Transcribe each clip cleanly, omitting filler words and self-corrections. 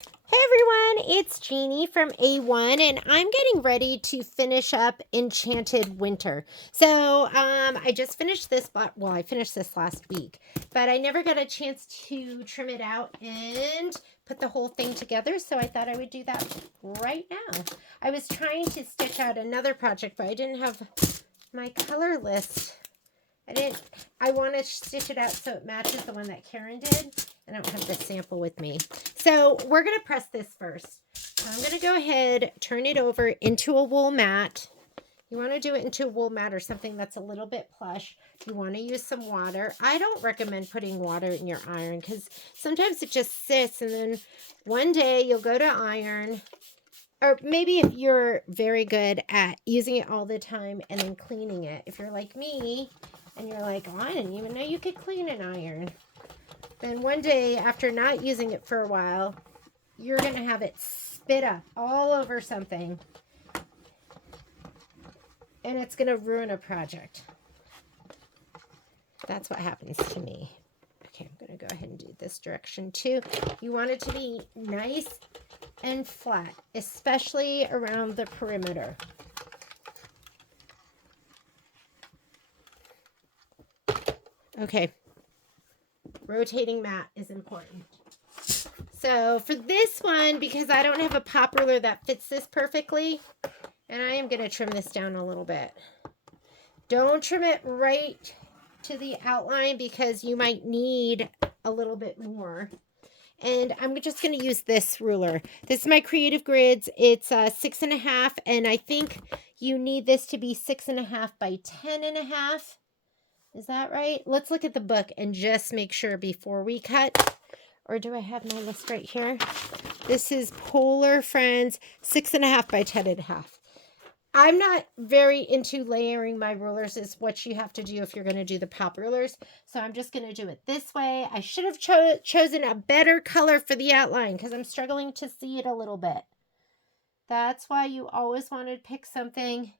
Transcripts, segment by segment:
Hey everyone, it's Jeannie from A1 and I'm getting ready to finish up Enchanted Winter. So I just finished this, well I finished this last week, but I never got a chance to trim it out and put the whole thing together, so I thought I would do that right now. I was trying to stitch out another project, but I didn't have my color list. I want to stitch it out so it matches the one that Karen did. I don't have the sample with me. So we're going to press this first. So I'm going to go ahead, turn it over into a wool mat. You want to do it into a wool mat or something that's a little bit plush. You want to use some water. I don't recommend putting water in your iron because sometimes it just sits and then one day you'll go to iron. Or maybe if you're very good at using it all the time and then cleaning it. If you're like me and you're like, oh, I didn't even know you could clean an iron. Then one day after not using it for a while, you're going to have it spit up all over something. And it's going to ruin a project. That's what happens to me. Okay, I'm going to go ahead and do this direction too. You want it to be nice and flat, especially around the perimeter. Okay, rotating mat is important. So for this one, because I don't have a pop ruler that fits this perfectly, and I am going to trim this down a little bit. Don't trim it right to the outline because you might need a little bit more. And I'm just going to use this ruler. This is my Creative Grids. It's 6.5, and I think you need this to be 6.5 by 10.5. Is that right? Let's look at the book and just make sure before we cut. Or do I have my list right here? This is Polar Friends 6.5 by 10.5. I'm not very into layering my rulers. Is what you have to do if you're going to do the pop rulers. So I'm just going to do it this way. I should have chosen a better color for the outline because I'm struggling to see it a little bit. That's why you always want to pick something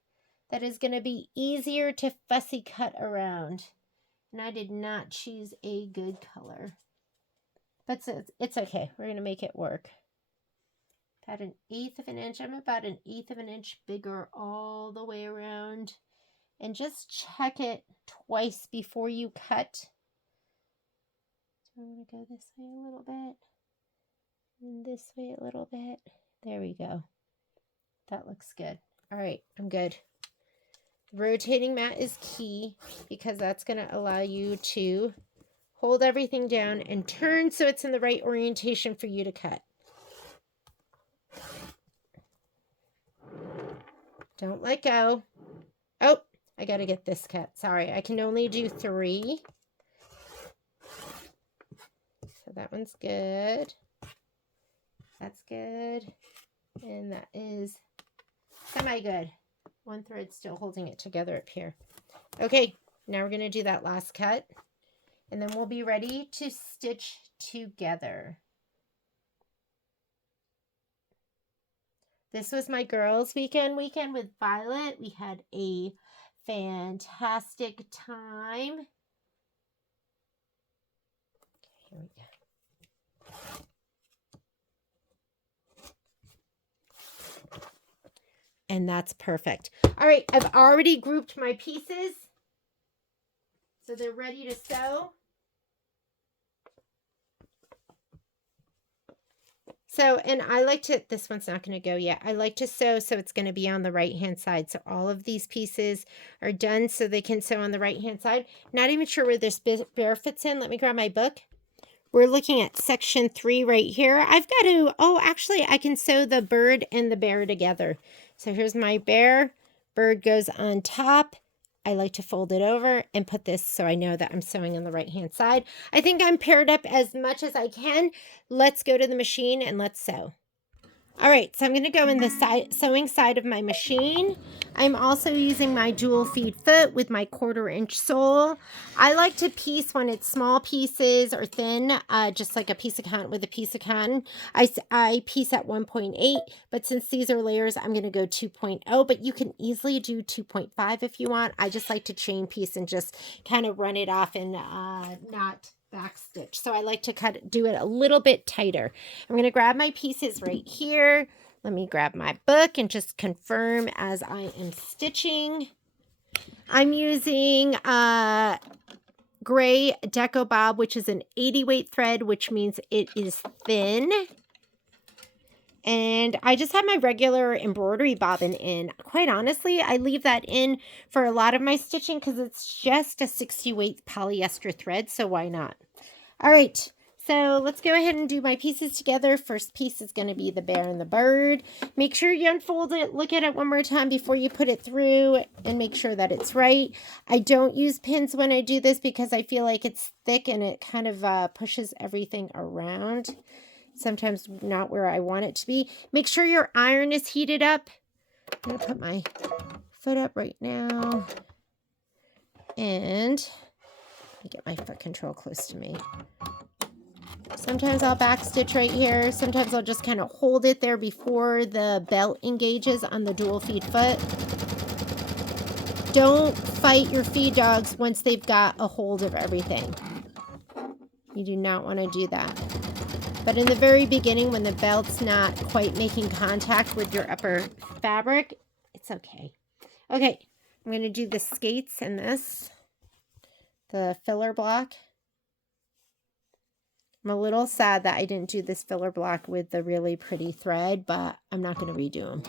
that is going to be easier to fussy cut around. And I did not choose a good color. But it's okay. We're going to make it work. About 1/8 of an inch. I'm about 1/8 of an inch bigger all the way around. And just check it twice before you cut. So I'm going to go this way a little bit. And this way a little bit. There we go. That looks good. All right, I'm good. Rotating mat is key because that's going to allow you to hold everything down and turn so it's in the right orientation for you to cut. Don't let go. Oh, I got to get this cut. Sorry, I can only do 3. So that one's good. That's good. And that is semi-good. One thread still holding it together up here. Okay, now we're going to do that last cut. And then we'll be ready to stitch together. This was my girls' weekend with Violet. We had a fantastic time. Okay, here we go. And that's perfect. All right, I've already grouped my pieces. So they're ready to sew. So, and I like to, this one's not going to go yet. I like to sew so it's going to be on the right-hand side. So all of these pieces are done so they can sew on the right-hand side. Not even sure where this bear fits in. Let me grab my book. We're looking at section 3 right here. I've got to, oh, actually I can sew the bird and the bear together. So here's my bear. Bird goes on top. I like to fold it over and put this so I know that I'm sewing on the right-hand side. I think I'm paired up as much as I can. Let's go to the machine and let's sew. All right, so I'm going to go in the sewing side of my machine. I'm also using my dual feed foot with my 1/4 inch sole. I like to piece when it's small pieces or thin, just like a piece of cotton with a piece of cotton. I piece at 1.8, but since these are layers, I'm going to go 2.0, but you can easily do 2.5 if you want. I just like to chain piece and just kind of run it off and not back stitch. So I like to do it a little bit tighter. I'm going to grab my pieces right here. Let me grab my book and just confirm as I am stitching. I'm using gray Deco Bob, which is an 80 weight thread, which means it is thin. And I just have my regular embroidery bobbin in. Quite honestly, I leave that in for a lot of my stitching because it's just a 60 weight polyester thread, so why not? All right, so let's go ahead and do my pieces together. First piece is going to be the bear and the bird. Make sure you unfold it, look at it one more time before you put it through, and make sure that it's right. I don't use pins when I do this because I feel like it's thick and it kind of pushes everything around. Sometimes not where I want it to be. Make sure your iron is heated up. I'm going to put my foot up right now. And let me get my foot control close to me. Sometimes I'll back stitch right here. Sometimes I'll just kind of hold it there before the belt engages on the dual feed foot. Don't fight your feed dogs once they've got a hold of everything. You do not want to do that. But in the very beginning, when the belt's not quite making contact with your upper fabric, it's okay. Okay, I'm going to do the skates and this, the filler block. I'm a little sad that I didn't do this filler block with the really pretty thread, but I'm not going to redo them.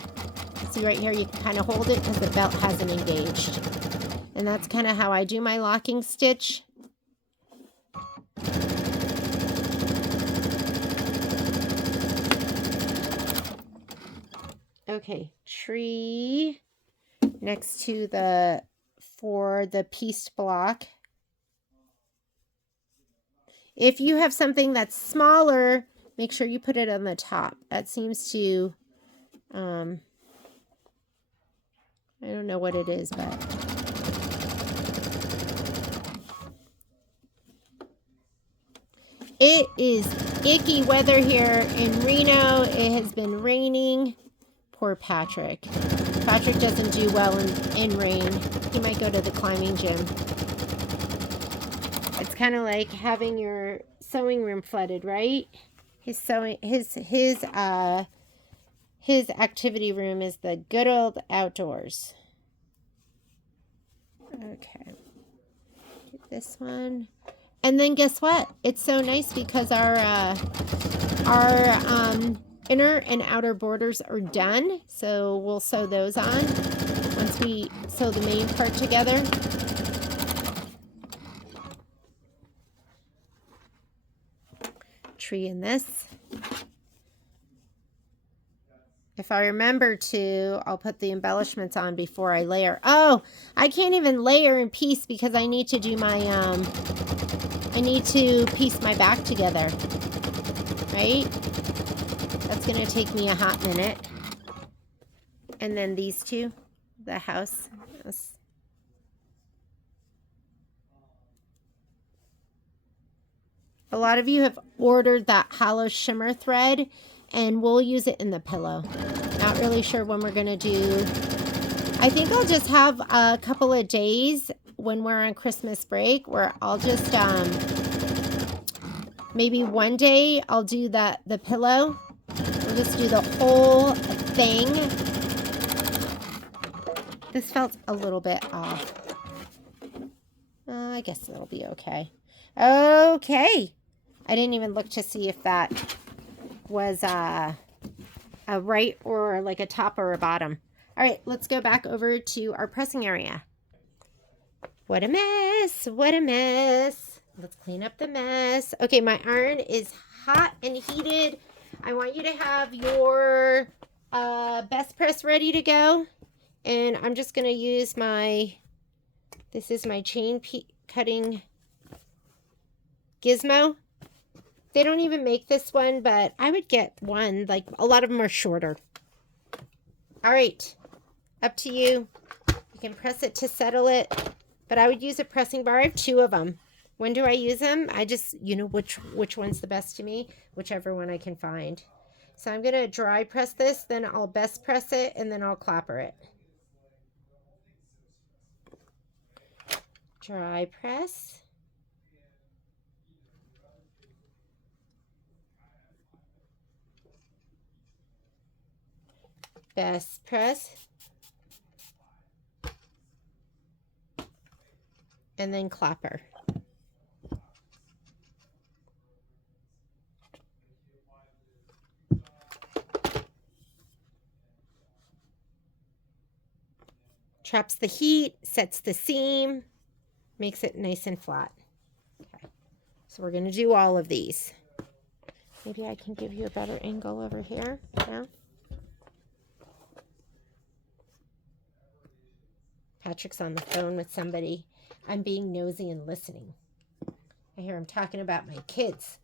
See right here, you can kind of hold it because the belt hasn't engaged. And that's kind of how I do my locking stitch. Okay, tree next to for the pieced block. If you have something that's smaller, make sure you put it on the top. That seems to, I don't know what it is, but it is icky weather here in Reno. It has been raining. Poor Patrick. Patrick doesn't do well in rain. He might go to the climbing gym. It's kind of like having your sewing room flooded, right? His activity room is the good old outdoors. Okay. Get this one. And then guess what? It's so nice because our inner and outer borders are done. So we'll sew those on once we sew the main part together. Tree in this. If I remember to, I'll put the embellishments on before I layer. Oh, I can't even layer in piece because I need to do my, I need to piece my back together, right? That's going to take me a hot minute. And then these two, the house. A lot of you have ordered that hollow shimmer thread, and we'll use it in the pillow. Not really sure when we're going to do. I think I'll just have a couple of days when we're on Christmas break where I'll just, maybe one day I'll do the pillow. We'll just do the whole thing. This felt a little bit off. I guess it'll be okay. Okay. I didn't even look to see if that was a right or like a top or a bottom. All right, let's go back over to our pressing area. What a mess. What a mess. Let's clean up the mess. Okay, my iron is hot and heated. I want you to have your best press ready to go. And I'm just going to use this is my chain cutting gizmo. They don't even make this one, but I would get one. Like, a lot of them are shorter. All right, up to you. You can press it to settle it, but I would use a pressing bar. I have two of them. When do I use them? I just, you know, which one's the best to me? Whichever one I can find. So I'm going to dry press this, then I'll best press it, and then I'll clapper it. Dry press. Best press. And then clapper. Traps the heat, sets the seam, makes it nice and flat. Okay, so we're going to do all of these. Maybe I can give you a better angle over here now. Patrick's on the phone with somebody. I'm being nosy and listening. I hear him talking about my kids.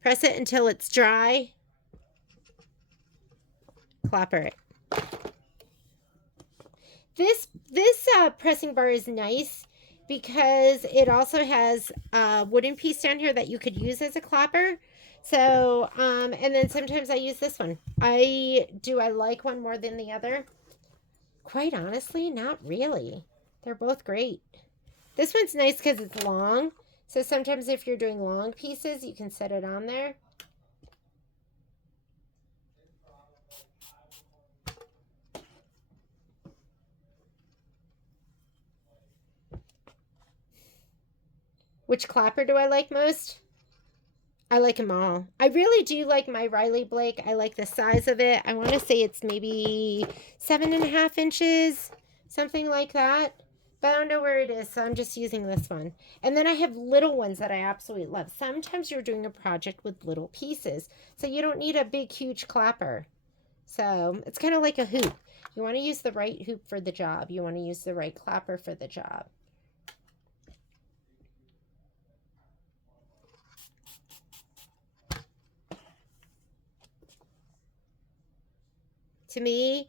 Press it until it's dry. Clapper it. This pressing bar is nice because it also has a wooden piece down here that you could use as a clapper. So, and then sometimes I use this one. I like one more than the other? Quite honestly, not really. They're both great. This one's nice because it's long. So sometimes if you're doing long pieces, you can set it on there. Which clapper do I like most? I like them all. I really do like my Riley Blake. I like the size of it. I want to say it's maybe 7.5 inches, something like that. But I don't know where it is, so I'm just using this one. And then I have little ones that I absolutely love. Sometimes you're doing a project with little pieces, so you don't need a big, huge clapper. So it's kind of like a hoop. You want to use the right hoop for the job. You want to use the right clapper for the job. To me,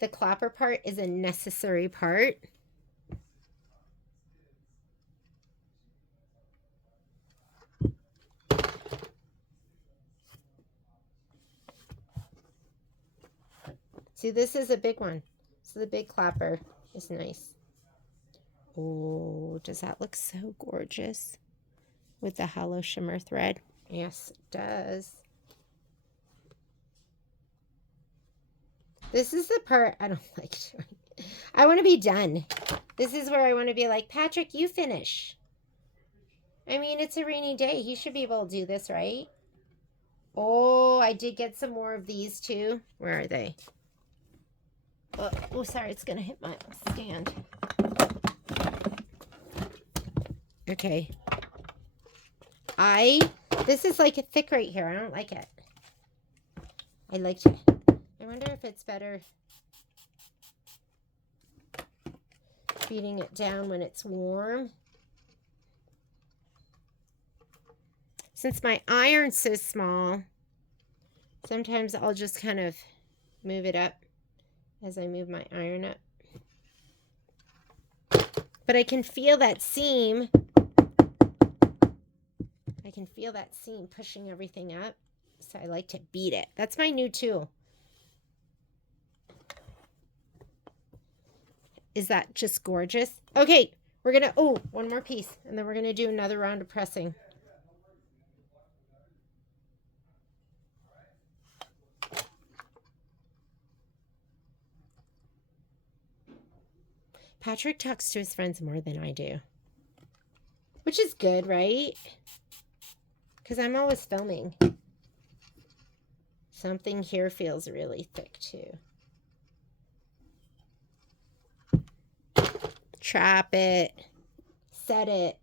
the clapper part is a necessary part. See, this is a big one. So the big clapper is nice. Oh, does that look so gorgeous with the hollow shimmer thread? Yes, it does. This is the part I don't like doing. I want to be done. This is where I want to be like, Patrick, you finish. I mean, it's a rainy day. He should be able to do this, right? Oh, I did get some more of these too. Where are they? Oh, sorry, it's going to hit my stand. Okay. This is like thick right here. I don't like it. I liked it. I wonder if it's better beating it down when it's warm. Since my iron's so small, sometimes I'll just kind of move it up as I move my iron up. But I can feel that seam. I can feel that seam pushing everything up. So I like to beat it. That's my new tool. Is that just gorgeous? Okay, we're going to, one more piece. And then we're going to do another round of pressing. Patrick talks to his friends more than I do. Which is good, right? Because I'm always filming. Something here feels really thick too. Trap it. Set it.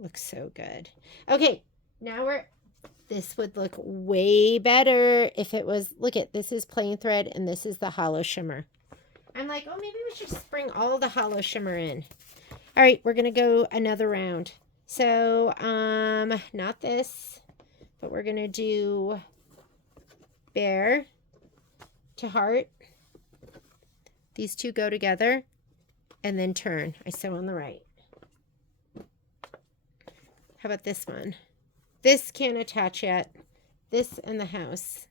Looks so good. Okay, now this would look way better if it was, look at, this is plain thread and this is the hollow shimmer. I'm like, maybe we should just bring all the hollow shimmer in. All right, we're going to go another round. So, not this, but we're going to do bear to heart. These two go together and then turn. I sew on the right. How about this one? This can't attach yet. This and the house.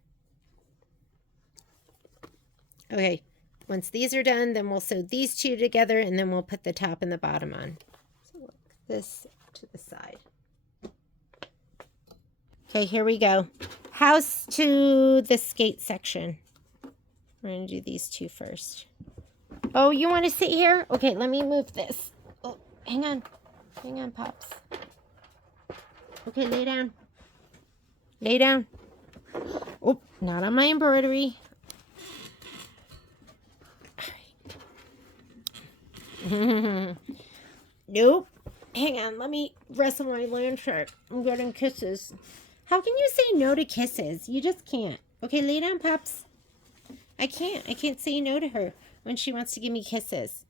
Okay, once these are done, then we'll sew these two together and then we'll put the top and the bottom on. So look. this to the side. Okay, here we go. House to the skate section. We're going to do these two first. Oh, you want to sit here? Okay, let me move this. Oh, hang on. Hang on, Pops. Okay, lay down. Lay down. Oh, not on my embroidery. Nope. Hang on, let me wrestle my land shark. I'm getting kisses. How can you say no to kisses? You just can't. Okay, lay down, Pops. I can't say no to her when she wants to give me kisses.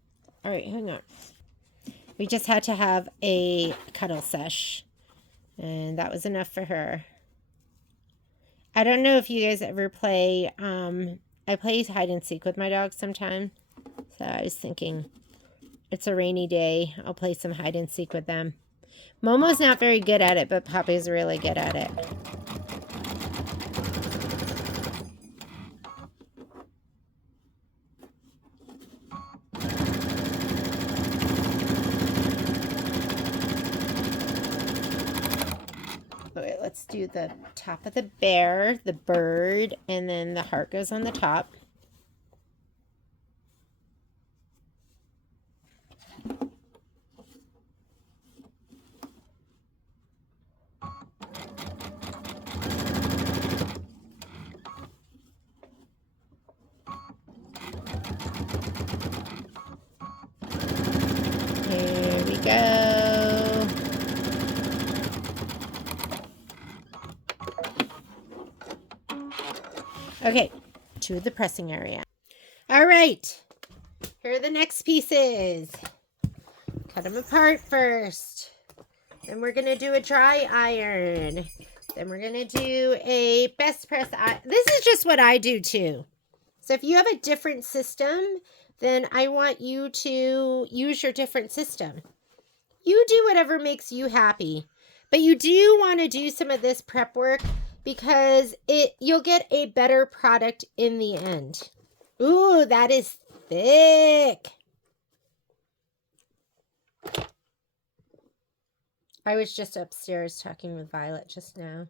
All right, hang on. We just had to have a cuddle sesh. And that was enough for her. I don't know if you guys ever play, I play hide and seek with my dogs sometimes. So I was thinking, it's a rainy day. I'll play some hide and seek with them. Momo's not very good at it, but Poppy's really good at it. Okay, let's do the top of the bear, the bird, and then the heart goes on the top. Here we go. Okay, to the pressing area. All right, here are the next pieces. Cut them apart first. Then we're going to do a dry iron. Then we're going to do a best press iron. This is just what I do too. So if you have a different system, then I want you to use your different system. You do whatever makes you happy. But you do want to do some of this prep work because you'll get a better product in the end. Ooh, that is thick. I was just upstairs talking with Violet just now.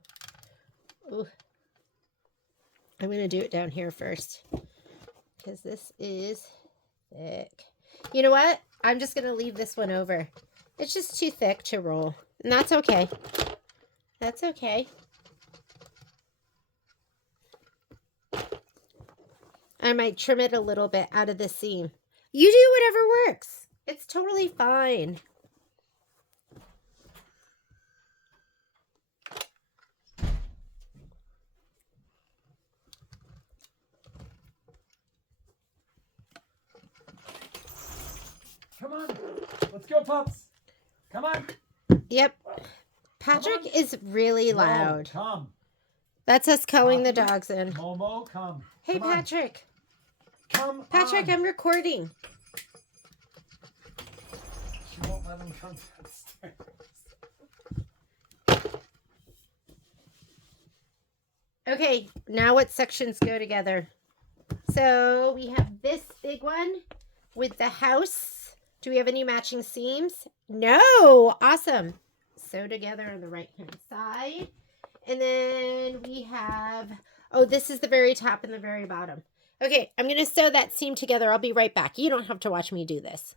Ooh. I'm going to do it down here first because this is thick. You know what? I'm just going to leave this one over. It's just too thick to roll. And that's okay. That's okay. I might trim it a little bit out of the seam. You do whatever works. It's totally fine. Come on. Let's go, pups. Come on. Yep. Patrick is really loud. Come. That's us calling Poppy, the dogs in. Momo, come. Hey, Come on. Patrick. Come Patrick, on. I'm recording. She won't let him come downstairs. Okay, now what sections go together? So we have this big one with the house. Do we have any matching seams? No! Awesome. Sew together on the right-hand side. And then we have, oh, this is the very top and the very bottom. Okay, I'm going to sew that seam together. I'll be right back. You don't have to watch me do this.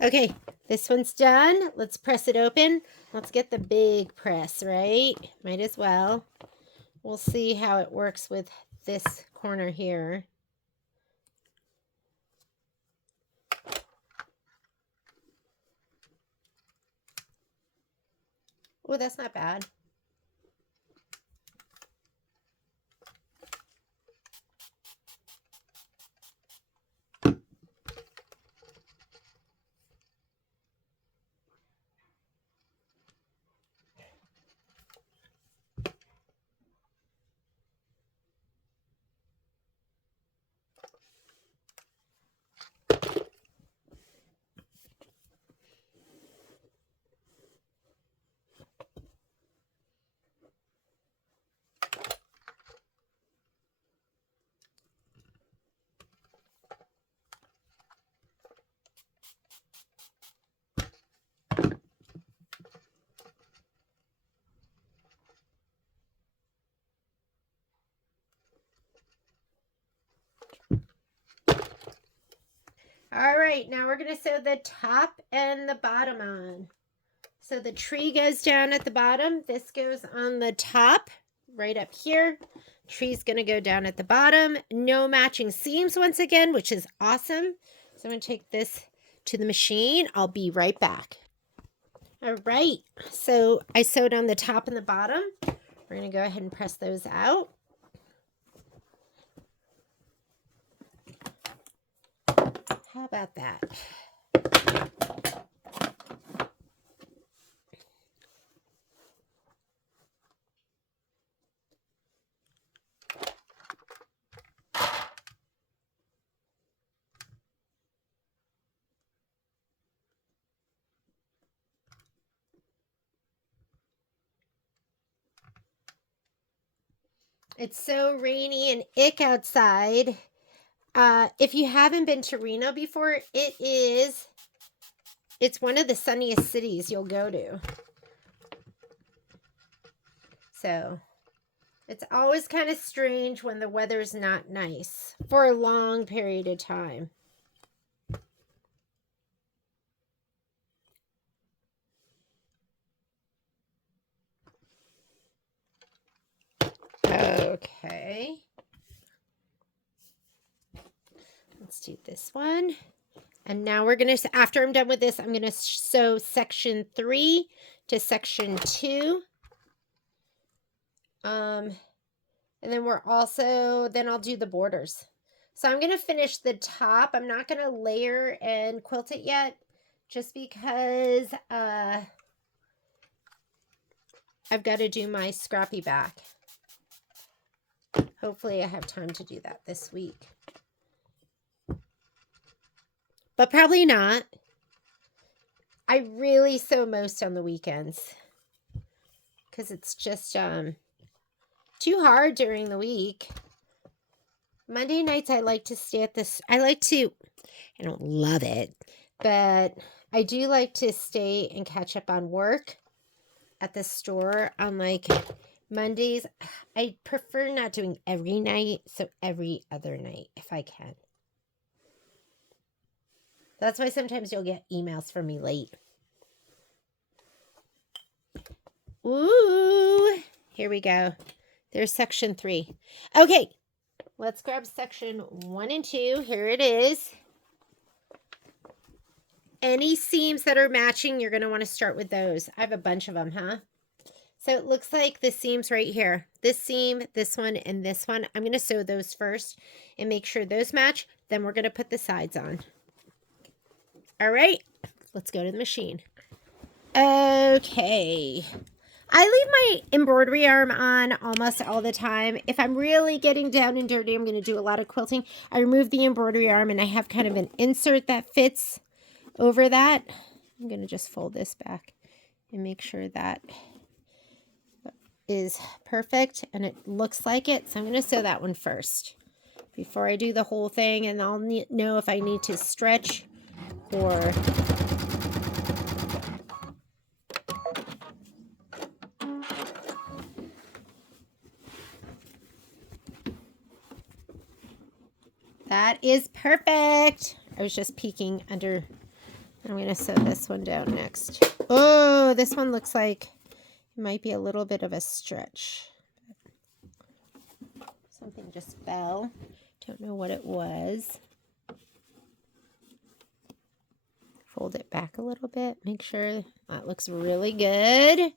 Okay, this one's done. Let's press it open. Let's get the big press, right? Might as well. We'll see how it works with this corner here. Oh, that's not bad. right, now we're going to sew the top and the bottom on. So the tree goes down at the bottom. This goes on the top, right up here. Tree's going to go down at the bottom. No matching seams once again, which is awesome. So I'm going to take this to the machine. I'll be right back. All right, so I sewed on the top and the bottom. We're going to go ahead and press those out. How about that? It's so rainy and ick outside. If you haven't been to Reno before, it's one of the sunniest cities you'll go to. So it's always kind of strange when the weather's not nice for a long period of time. Okay. Let's do this one. And now we're going to, after I'm done with this, I'm going to sew section 3 to section 2. And then then I'll do the borders. So I'm going to finish the top. I'm not going to layer and quilt it yet, just because I've got to do my scrappy back. Hopefully I have time to do that this week. But probably not. I really sew most on the weekends because it's just too hard during the week. Monday nights I like to stay at this. I don't love it, but I do like to stay and catch up on work at the store on like Mondays. I prefer not doing every night, so every other night if I can. That's why sometimes you'll get emails from me late. Ooh, here we go. There's section 3. Okay, let's grab section 1 and 2. Here it is. Any seams that are matching, you're going to want to start with those. I have a bunch of them, huh? So it looks like the seams right here. This seam, this one, and this one. I'm going to sew those first and make sure those match. Then we're going to put the sides on. All right, let's go to the machine. Okay. I leave my embroidery arm on almost all the time. If I'm really getting down and dirty, I'm going to do a lot of quilting. I remove the embroidery arm and I have kind of an insert that fits over that. I'm going to just fold this back and make sure that is perfect and it looks like it. So I'm going to sew that one first before I do the whole thing, and I'll know if I need to stretch or that is perfect. I was just peeking under. I'm going to sew this one down next. Oh, this one looks like it might be a little bit of a stretch. Something just fell. Don't know what it was. Fold it back a little bit. Make sure that looks really good.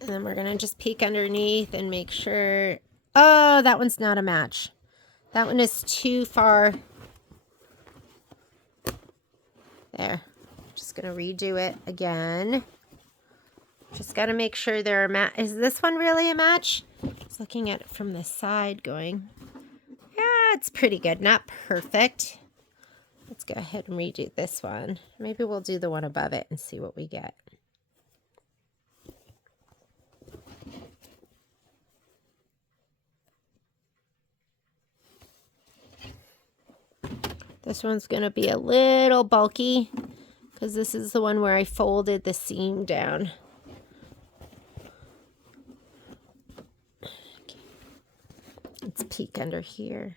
And then we're going to just peek underneath and make sure. Oh, that one's not a match. That one is too far. There. Just going to redo it again. Just got to make sure they're a match. Is this one really a match? Just looking at it from the side going, yeah, it's pretty good. Not perfect. Let's go ahead and redo this one. Maybe we'll do the one above it and see what we get. This one's going to be a little bulky because this is the one where I folded the seam down. Let's peek under here.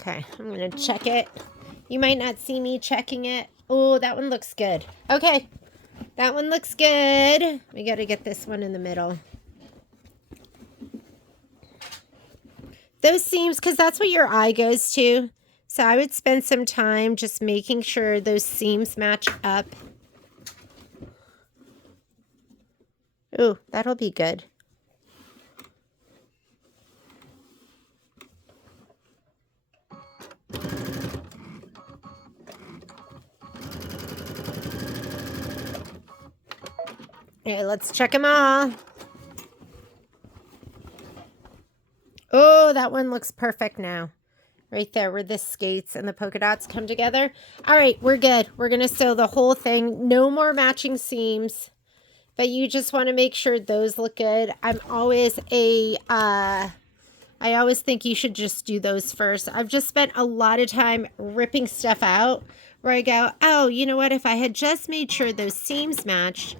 Okay, I'm going to check it. You might not see me checking it. Oh, that one looks good. Okay, that one looks good. We got to get this one in the middle. Those seams, because that's what your eye goes to. So I would spend some time just making sure those seams match up. Ooh, that'll be good. Okay, let's check them all. Oh, that one looks perfect now. Right there where the skates and the polka dots come together. All right, we're good. We're going to sew the whole thing. No more matching seams. But you just want to make sure those look good. I always think you should just do those first. I've just spent a lot of time ripping stuff out where I go, oh, you know what? If I had just made sure those seams matched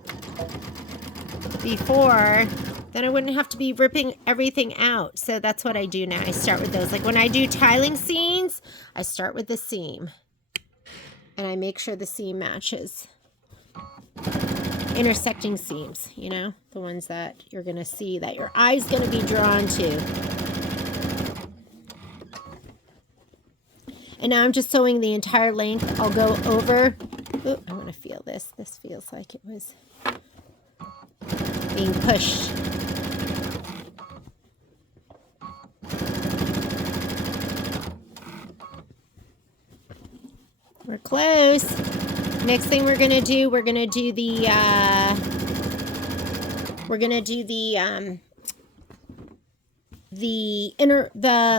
before, then I wouldn't have to be ripping everything out. So that's what I do now. I start with those. Like when I do tiling seams, I start with the seam. And I make sure the seam matches. Intersecting seams, you know, the ones that you're going to see that your eye's going to be drawn to. And now I'm just sewing the entire length. I'll go over. Ooh, I want to feel this. This feels like it was being pushed. We're close. Next thing we're gonna do the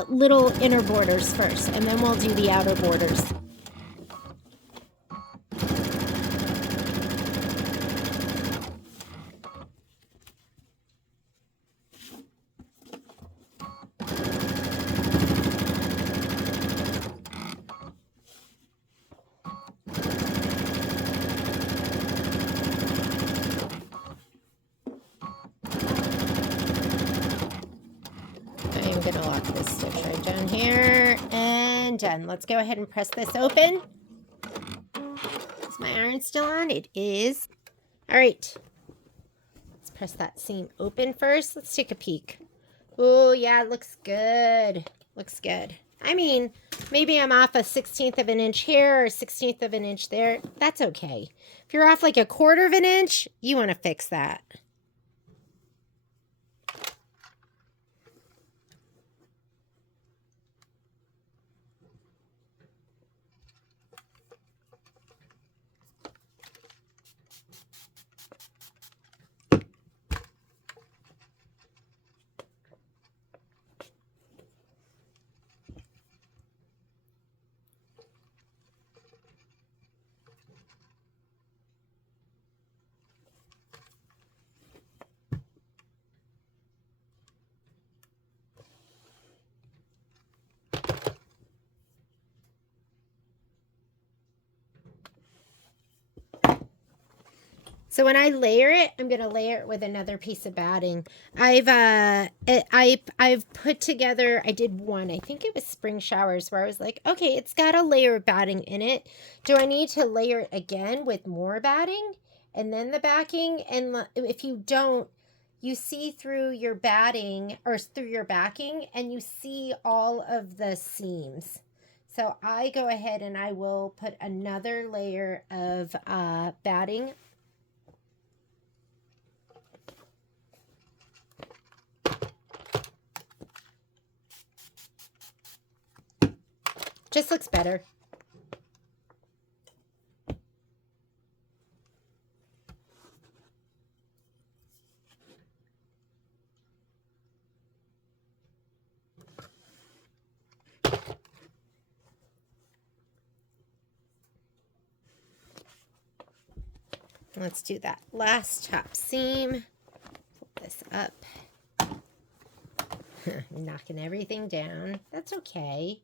little inner borders first, and then we'll do the outer borders. I'm going to lock this stitch right down here, and done. Let's go ahead and press this open. Is my iron still on? It is. All right. Let's press that seam open first. Let's take a peek. Oh, yeah, it looks good. Looks good. I mean, maybe I'm off a 1/16 of an inch here or 1/16 of an inch there. That's okay. If you're off like a 1/4 of an inch, you want to fix that. So when I layer it, I'm going to layer it with another piece of batting. I've put together, I did one, I think it was spring showers, where I was like, okay, it's got a layer of batting in it. Do I need to layer it again with more batting and then the backing? And if you don't, you see through your batting or through your backing and you see all of the seams. So I go ahead and I will put another layer of batting. Just looks better. Let's do that last top seam. Pull this up. Knocking everything down. That's okay.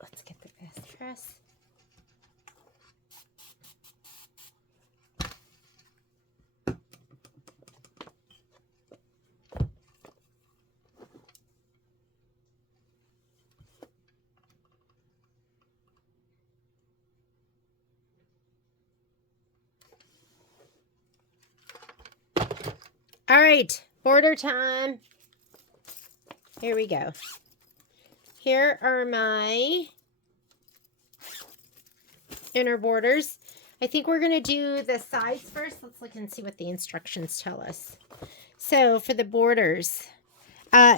Let's get the best dress. All right, border time. Here we go. Here are my inner borders. I think we're going to do the sides first. Let's look and see what the instructions tell us. So for the borders,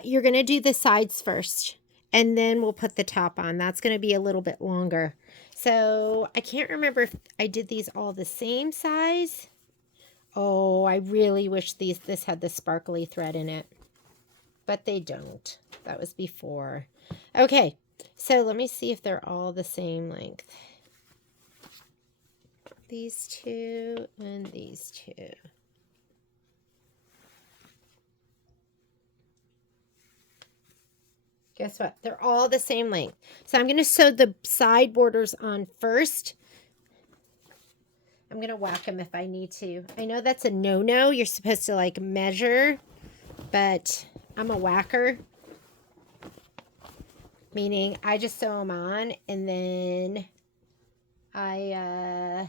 you're going to do the sides first, and then we'll put the top on. That's going to be a little bit longer. So I can't remember if I did these all the same size. Oh, I really wish this had the sparkly thread in it, but they don't. That was before. Okay, so let me see if they're all the same length. These two and these two. Guess what? They're all the same length. So I'm going to sew the side borders on first. I'm going to whack them if I need to. I know that's a no-no. You're supposed to like measure, but I'm a whacker. Meaning I just sew them on and then I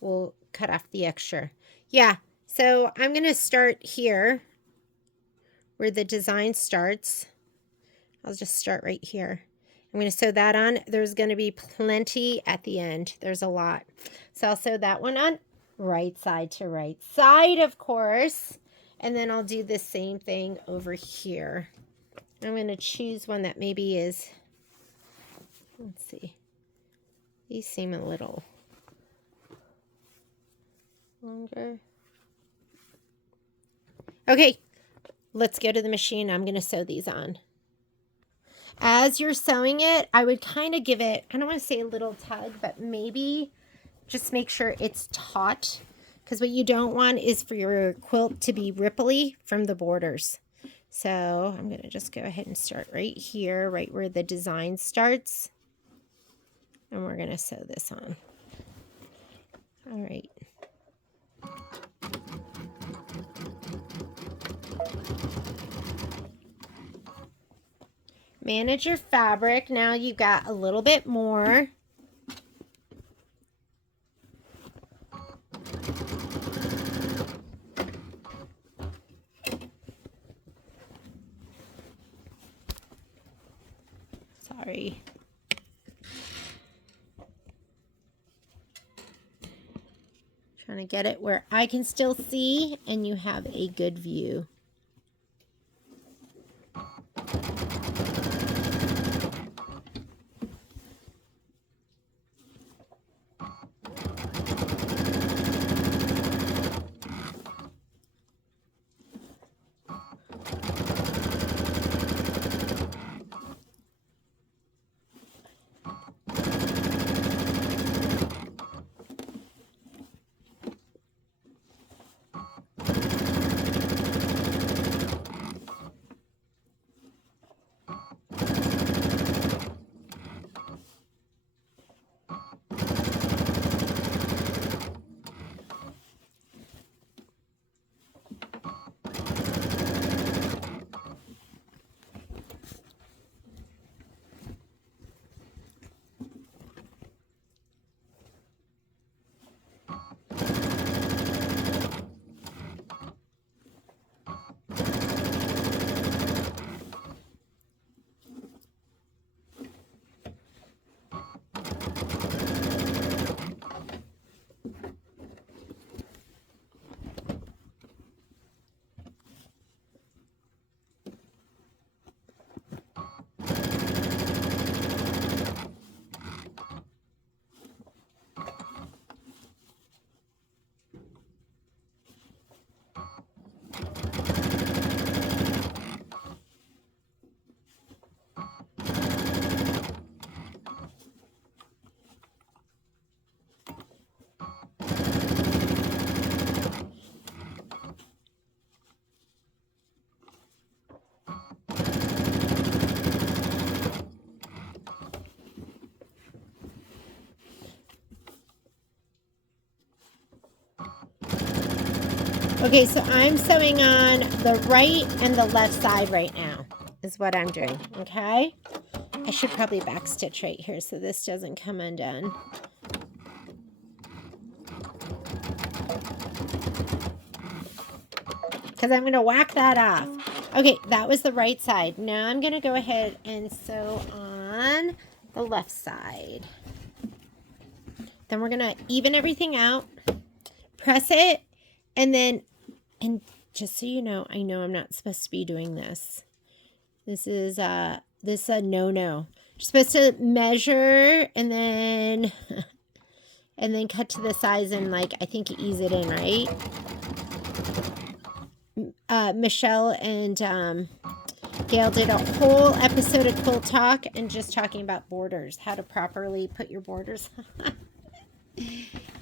will cut off the extra. Yeah, so I'm going to start here where the design starts. I'll just start right here. I'm going to sew that on. There's going to be plenty at the end. There's a lot. So I'll sew that one on right side to right side, of course. And then I'll do the same thing over here. I'm going to choose one that maybe is, let's see. These seem a little longer. Okay, let's go to the machine. I'm going to sew these on. As you're sewing it, I would kind of give it, I don't want to say a little tug, but maybe just make sure it's taut, because what you don't want is for your quilt to be ripply from the borders. So I'm going to just go ahead and start right here, right where the design starts. And we're going to sew this on. All right. Manage your fabric. Now you've got a little bit more. Sorry. Trying to get it where I can still see and you have a good view. Okay, so I'm sewing on the right and the left side right now is what I'm doing, okay? I should probably backstitch right here so this doesn't come undone. Because I'm going to whack that off. Okay, that was the right side. Now I'm going to go ahead and sew on the left side. Then we're going to even everything out, press it, and then, and just so you know I'm not supposed to be doing this. This is a no-no. You're supposed to measure and then cut to the size and like I think ease it in, right? Michelle and Gail did a whole episode of Quilt Talk and just talking about borders, how to properly put your borders.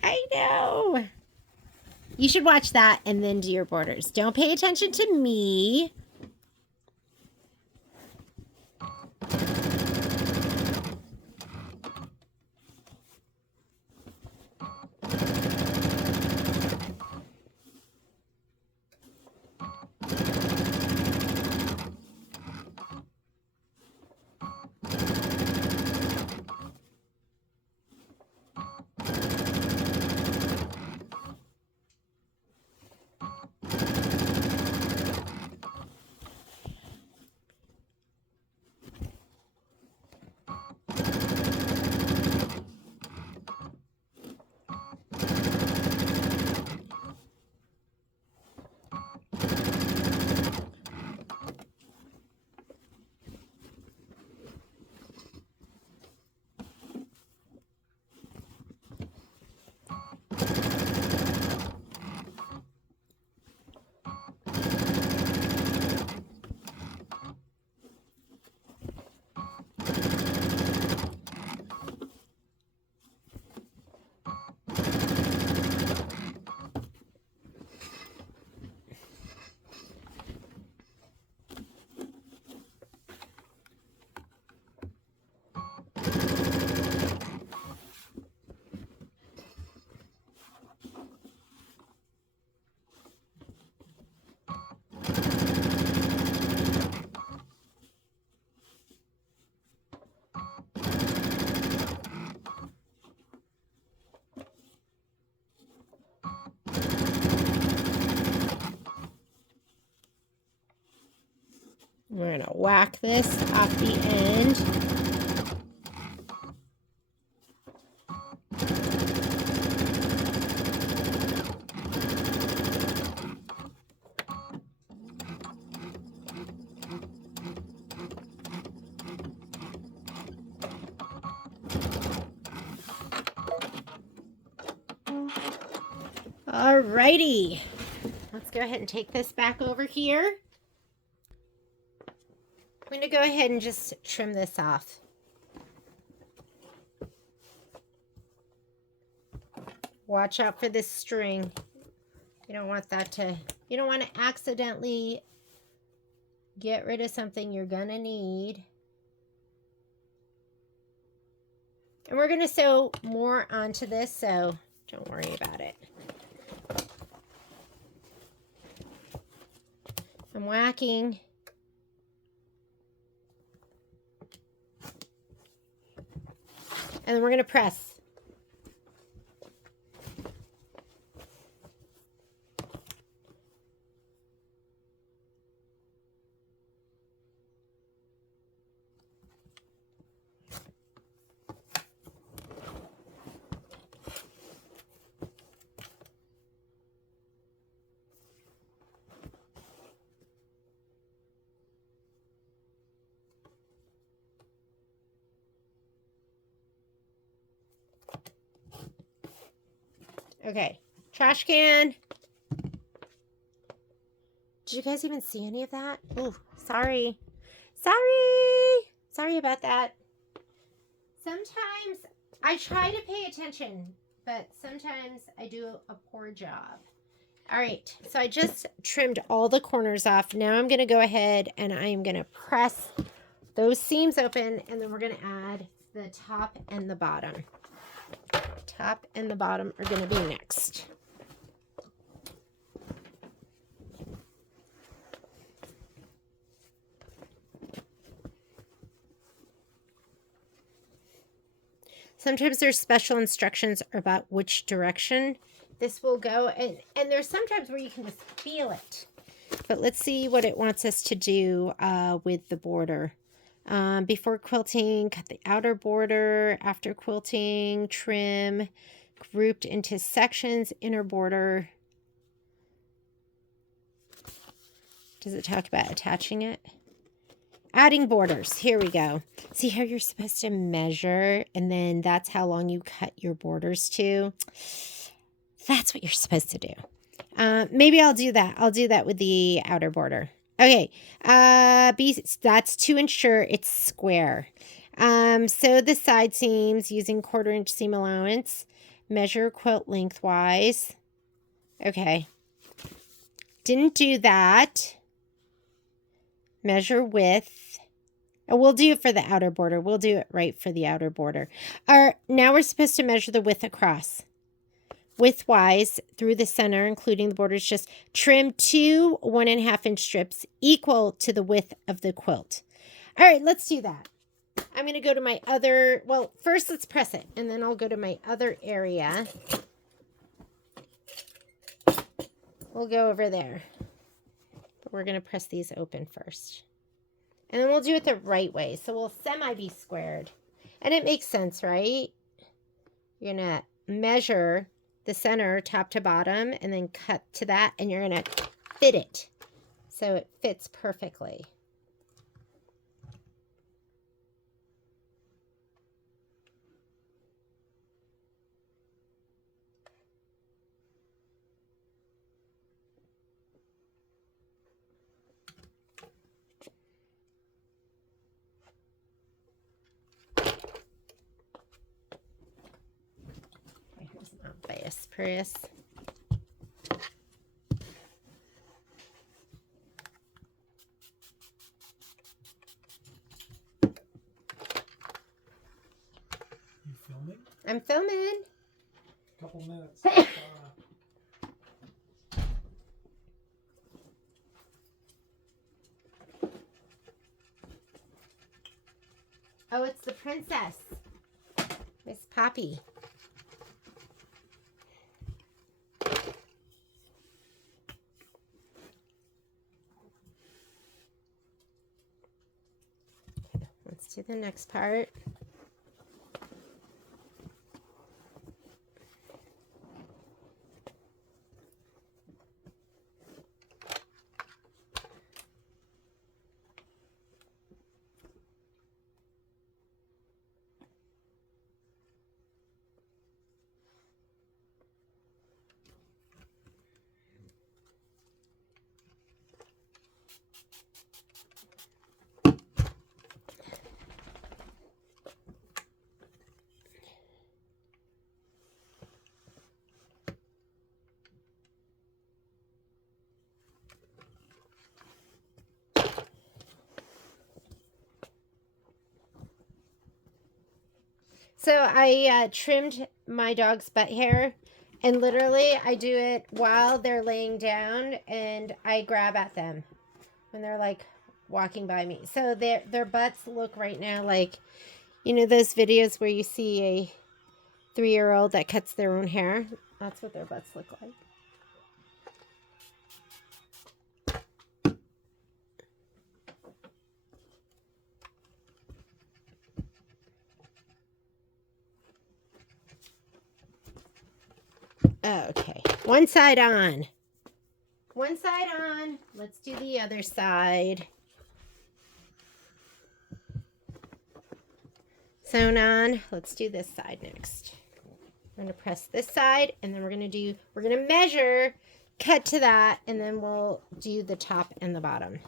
I know. You should watch that and then do your borders. Don't pay attention to me. We're going to whack this off the end. Alrighty. Let's go ahead and take this back over here. I'm going to go ahead and just trim this off. Watch out for this string. You don't want that to, you don't want to accidentally get rid of something you're going to need. And we're going to sew more onto this, so don't worry about it. I'm whacking. And then we're going to press. Okay, trash can. Did you guys even see any of that? Oh, sorry. Sorry about that. Sometimes I try to pay attention, but sometimes I do a poor job. All right, so I just trimmed all the corners off. Now I'm going to go ahead and I am going to press those seams open, and then we're going to add the top and the bottom. Top and the bottom are going to be next. Sometimes there's special instructions about which direction this will go. And there's sometimes where you can just feel it. But let's see what it wants us to do with the border. Before quilting, cut the outer border. After quilting, trim. Grouped into sections, inner border. Does it talk about attaching it? Adding borders. Here we go. See how you're supposed to measure, and then that's how long you cut your borders to. That's what you're supposed to do. Maybe I'll do that. I'll do that with the outer border. Okay. That's to ensure it's square. Sew the side seams using 1/4 inch seam allowance. Measure quilt lengthwise. Okay. Didn't do that. Measure width. Oh, we'll do it for the outer border. We'll do it right for the outer border. Now we're supposed to measure the width across. Widthwise through the center, including the borders, just trim 2 1.5 inch strips equal to the width of the quilt. All right, let's do that. I'm going to go to my other, well, first let's press it, and then I'll go to my other area. We'll go over there. But we're going to press these open first. And then we'll do it the right way. So we'll semi-be squared. And it makes sense, right? You're going to measure the center top to bottom and then cut to that, and you're going to fit it so it fits perfectly. Here's my bias press. You filming? I'm filming. Couple minutes. Oh, it's the princess, Miss Poppy. Let's do the next part. So I trimmed my dog's butt hair, and literally I do it while they're laying down, and I grab at them when they're like walking by me. So their butts look right now like, you know, those videos where you see a 3-year-old that cuts their own hair. That's what their butts look like. Okay, one side on. One side on. Let's do the other side. Sewn on. Let's do this side next. We're going to press this side, and then we're going to measure, cut to that, and then we'll do the top and the bottom.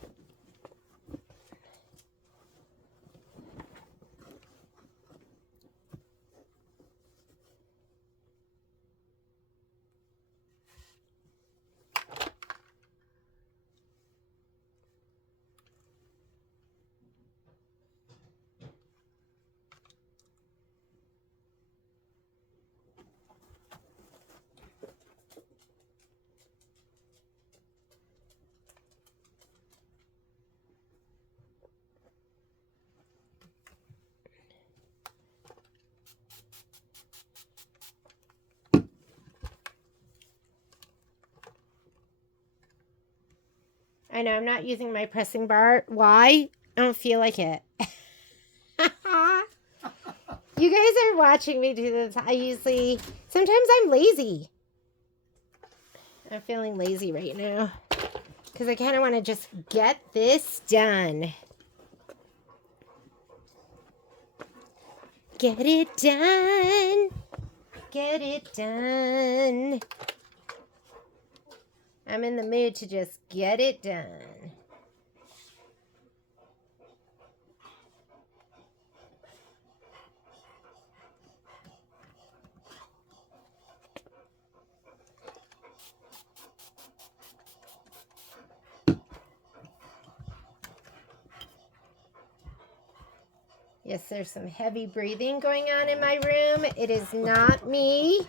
I know I'm not using my pressing bar. Why? I don't feel like it. You guys are watching me do this. Sometimes I'm lazy. I'm feeling lazy right now because I kind of want to just get this done. Get it done. Get it done. I'm in the mood to just get it done. Yes, there's some heavy breathing going on in my room. It is not me.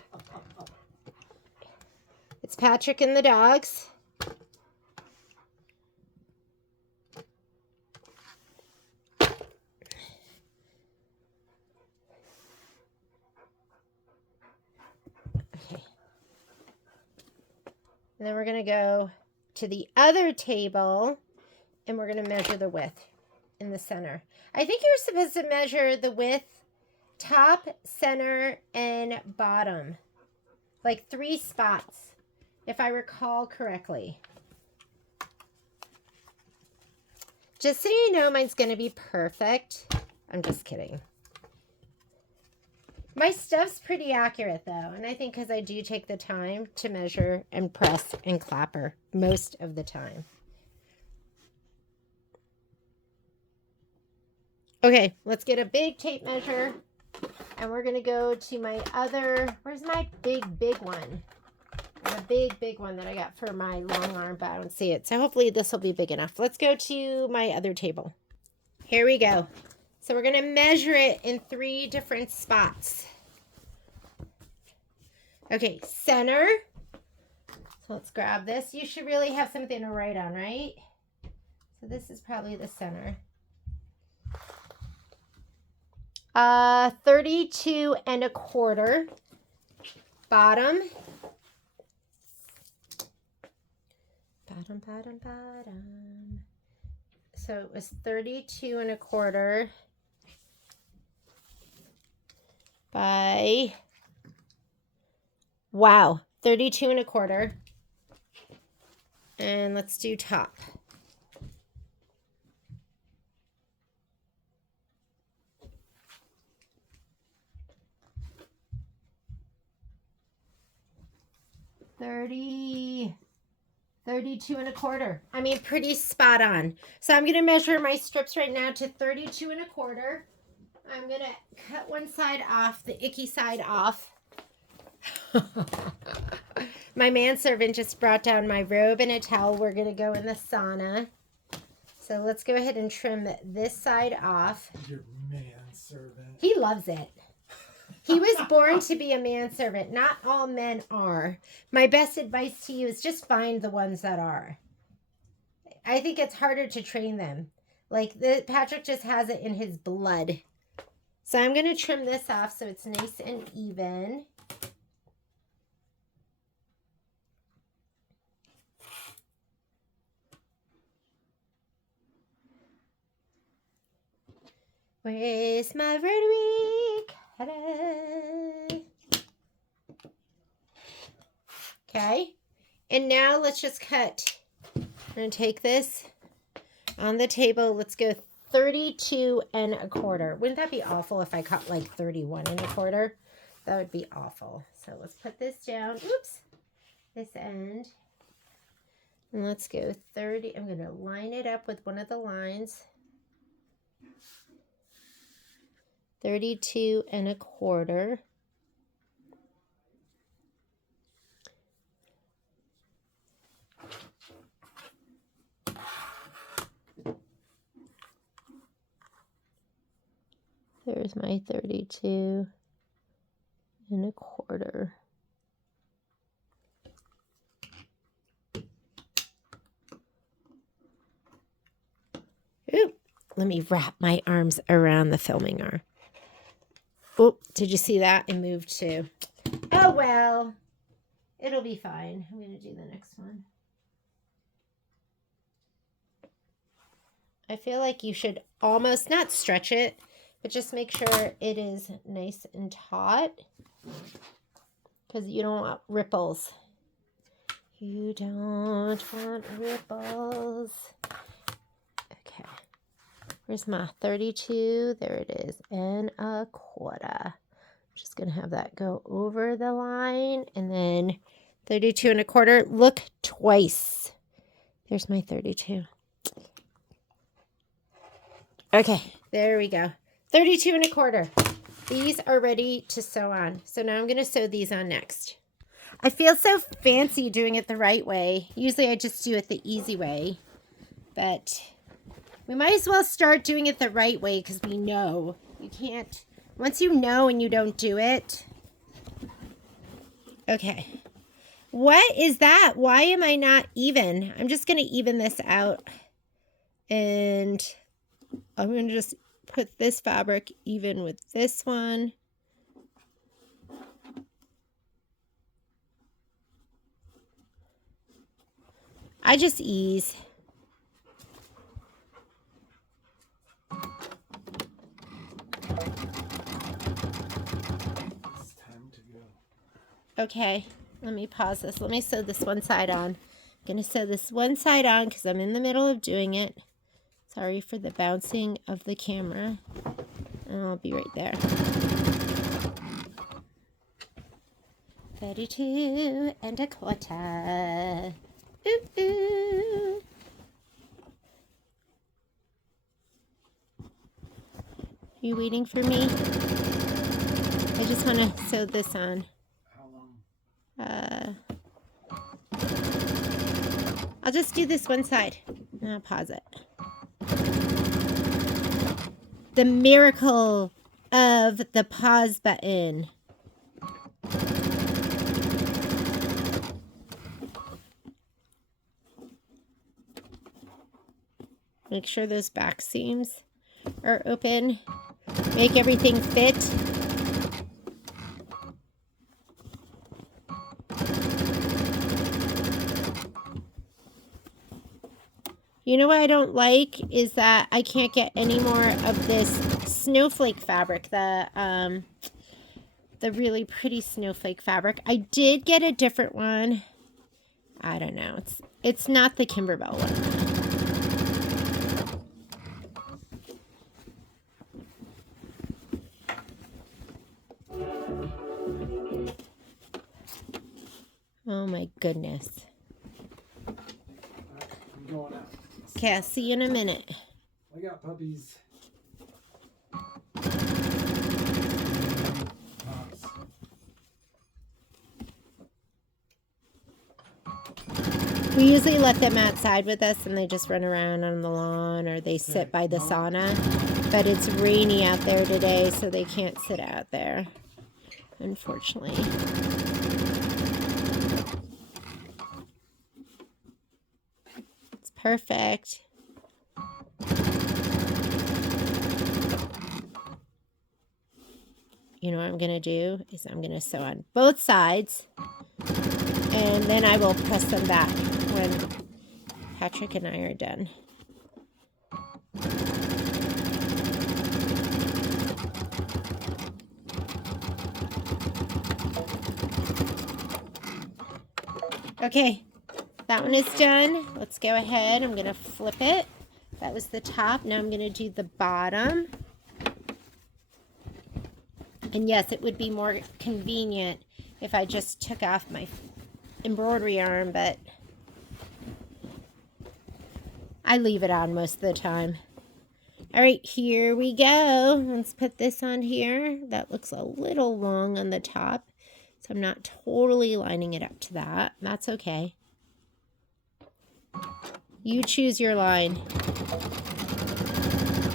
It's Patrick and the dogs. Okay. And then we're going to go to the other table and we're going to measure the width in the center. I think you're supposed to measure the width top, center, and bottom. Like 3 spots, if I recall correctly. Just so you know, mine's going to be perfect. I'm just kidding. My stuff's pretty accurate, though. And I think because I do take the time to measure and press and clapper most of the time. Okay, let's get a big tape measure. And we're going to go to my other... Where's my big one? The big one that I got for my long arm, but I don't see it. So hopefully this will be big enough. Let's go to my other table. Here we go. So we're going to measure it in 3 different spots. Okay, center. So let's grab this. You should really have something to write on, right? So this is probably the center. 32 1/4. Bottom. Bottom. So it was 32 1/4 by, wow, 32 1/4. And let's do top. $32 1/4. I mean, pretty spot on. So I'm going to measure my strips right now to 32 1/4. I'm going to cut one side off, the icky side off. My manservant just brought down my robe and a towel. We're going to go in the sauna. So let's go ahead and trim this side off. Your manservant. He loves it. He was born to be a manservant. Not all men are. My best advice to you is just find the ones that are. I think it's harder to train them. Like, Patrick just has it in his blood. So I'm going to trim this off so it's nice and even. Where's my vertebrae? Okay, and now let's just cut. I'm going to take this on the table. Let's go 32 1/4. Wouldn't that be awful if I cut like 31 1/4? That would be awful. So let's put this down. Oops. This end. And let's go 30. I'm going to line it up with one of the lines. 32 1/4. There's my 32 1/4. Ooh, let me wrap my arms around the filming arm. Oh, did you see that? It moved too. Oh, well. It'll be fine. I'm going to do the next one. I feel like you should almost not stretch it, but just make sure it is nice and taut, because you don't want ripples. You don't want ripples. Okay. Where's my 32? There it is. And a quarter. Just going to have that go over the line, and then 32 and a quarter. Look twice. There's my 32. Okay, there we go. 32 and a quarter. These are ready to sew on. So now I'm going to sew these on next. I feel so fancy doing it the right way. Usually I just do it the easy way. But we might as well start doing it the right way, because we know. You can't. Once you know and you don't do it. Okay. What is that? Why am I not even? I'm just going to even this out. And I'm going to just put this fabric even with this one. I just ease. It's time to go. Okay, let me pause this. Let me sew this one side on. I'm going to sew this one side on because I'm in the middle of doing it. Sorry for the bouncing of the camera. And I'll be right there. 32 and a quarter. Ooh, ooh. You waiting for me? I just want to sew this on. How long? I'll just do this one side. And I'll pause it. The miracle of the pause button. Make sure those back seams are open. Make everything fit. You know what I don't like is that I can't get any more of this snowflake fabric, the really pretty snowflake fabric. I did get a different one. I don't know. It's not the Kimberbell one. Oh my goodness. I'm going out. Okay, I'll see you in a minute. I got puppies. We usually let them outside with us and they just run around on the lawn or they sit by the sauna. But it's rainy out there today, so they can't sit out there, unfortunately. It's perfect. You know what I'm going to do is I'm going to sew on both sides. And then I will press them back when Patrick and I are done. Okay, that one is done. Let's go ahead. I'm going to flip it. That was the top. Now I'm going to do the bottom. And yes, it would be more convenient if I just took off my embroidery arm, but I leave it on most of the time. All right, here we go. Let's put this on here. That looks a little long on the top, so I'm not totally lining it up to that. That's okay. You choose your line.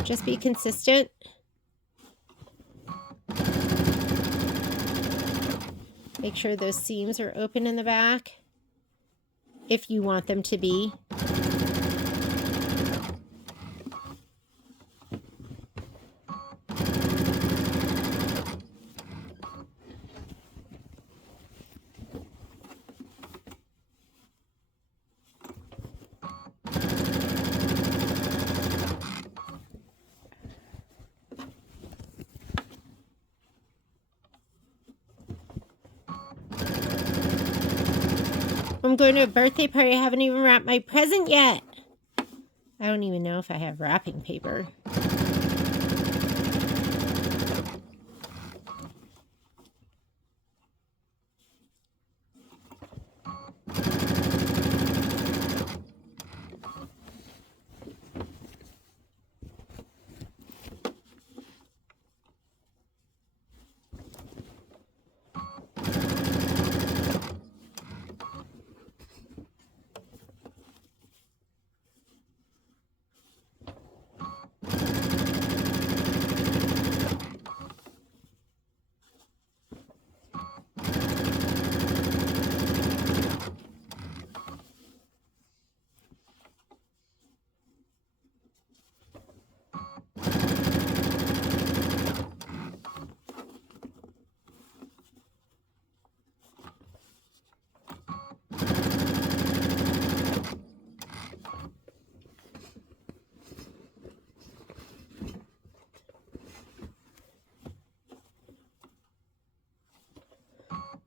Just be consistent. Make sure those seams are open in the back, if you want them to be. I'm going to a birthday party. I haven't even wrapped my present yet. I don't even know if I have wrapping paper.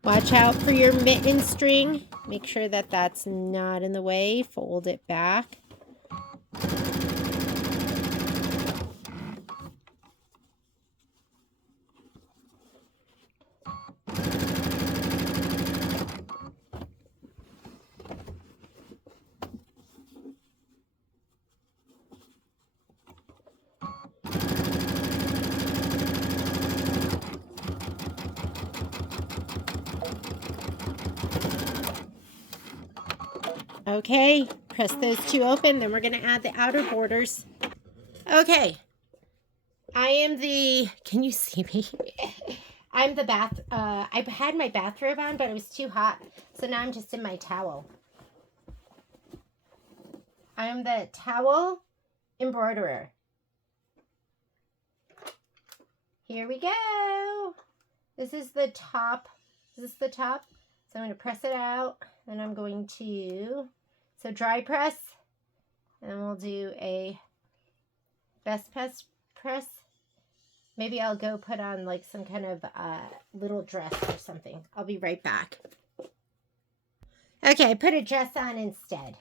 Watch out for your mitten string. Make sure that that's not in the way. Fold it back. Okay, press those two open, then we're going to add the outer borders. Okay, I am the, can you see me? I'm the I had my bathrobe on, but it was too hot, so now I'm just in my towel. I'm the towel embroiderer. Here we go. This is the top. Is this the top? So I'm going to press it out, and I'm going to, so dry press, and then we'll do a best press. Maybe I'll go put on like some kind of little dress or something. I'll be right back. Okay, put a dress on instead.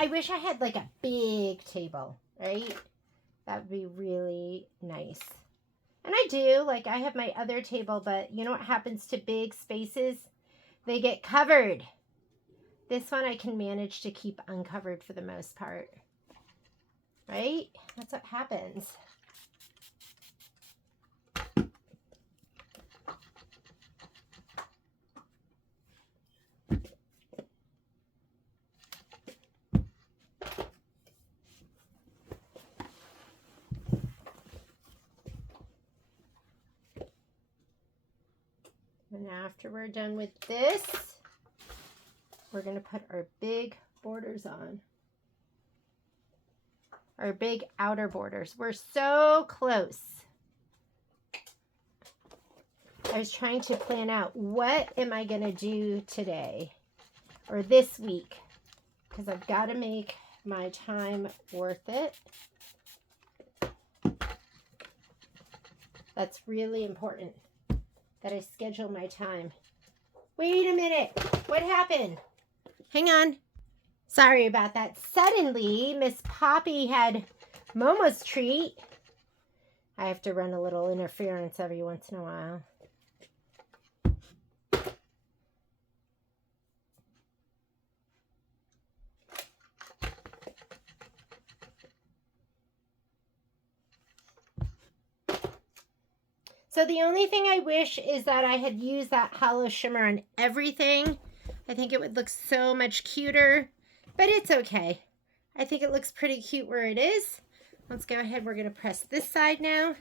I wish I had like a big table, right? That would be really nice. And I do, like I have my other table, but you know what happens to big spaces? They get covered. This one I can manage to keep uncovered for the most part, right? That's what happens. And after we're done with this, we're going to put our big borders on. Our big outer borders. We're so close. I was trying to plan out what am I going to do today or this week, because I've got to make my time worth it. That's really important that I schedule my time. Wait a minute. What happened? Hang on. Sorry about that. Suddenly, Miss Poppy had Momo's treat. I have to run a little interference every once in a while. So the only thing I wish is that I had used that hollow shimmer on everything. I think it would look so much cuter, but it's okay. I think it looks pretty cute where it is. Let's go ahead. We're going to press this side now.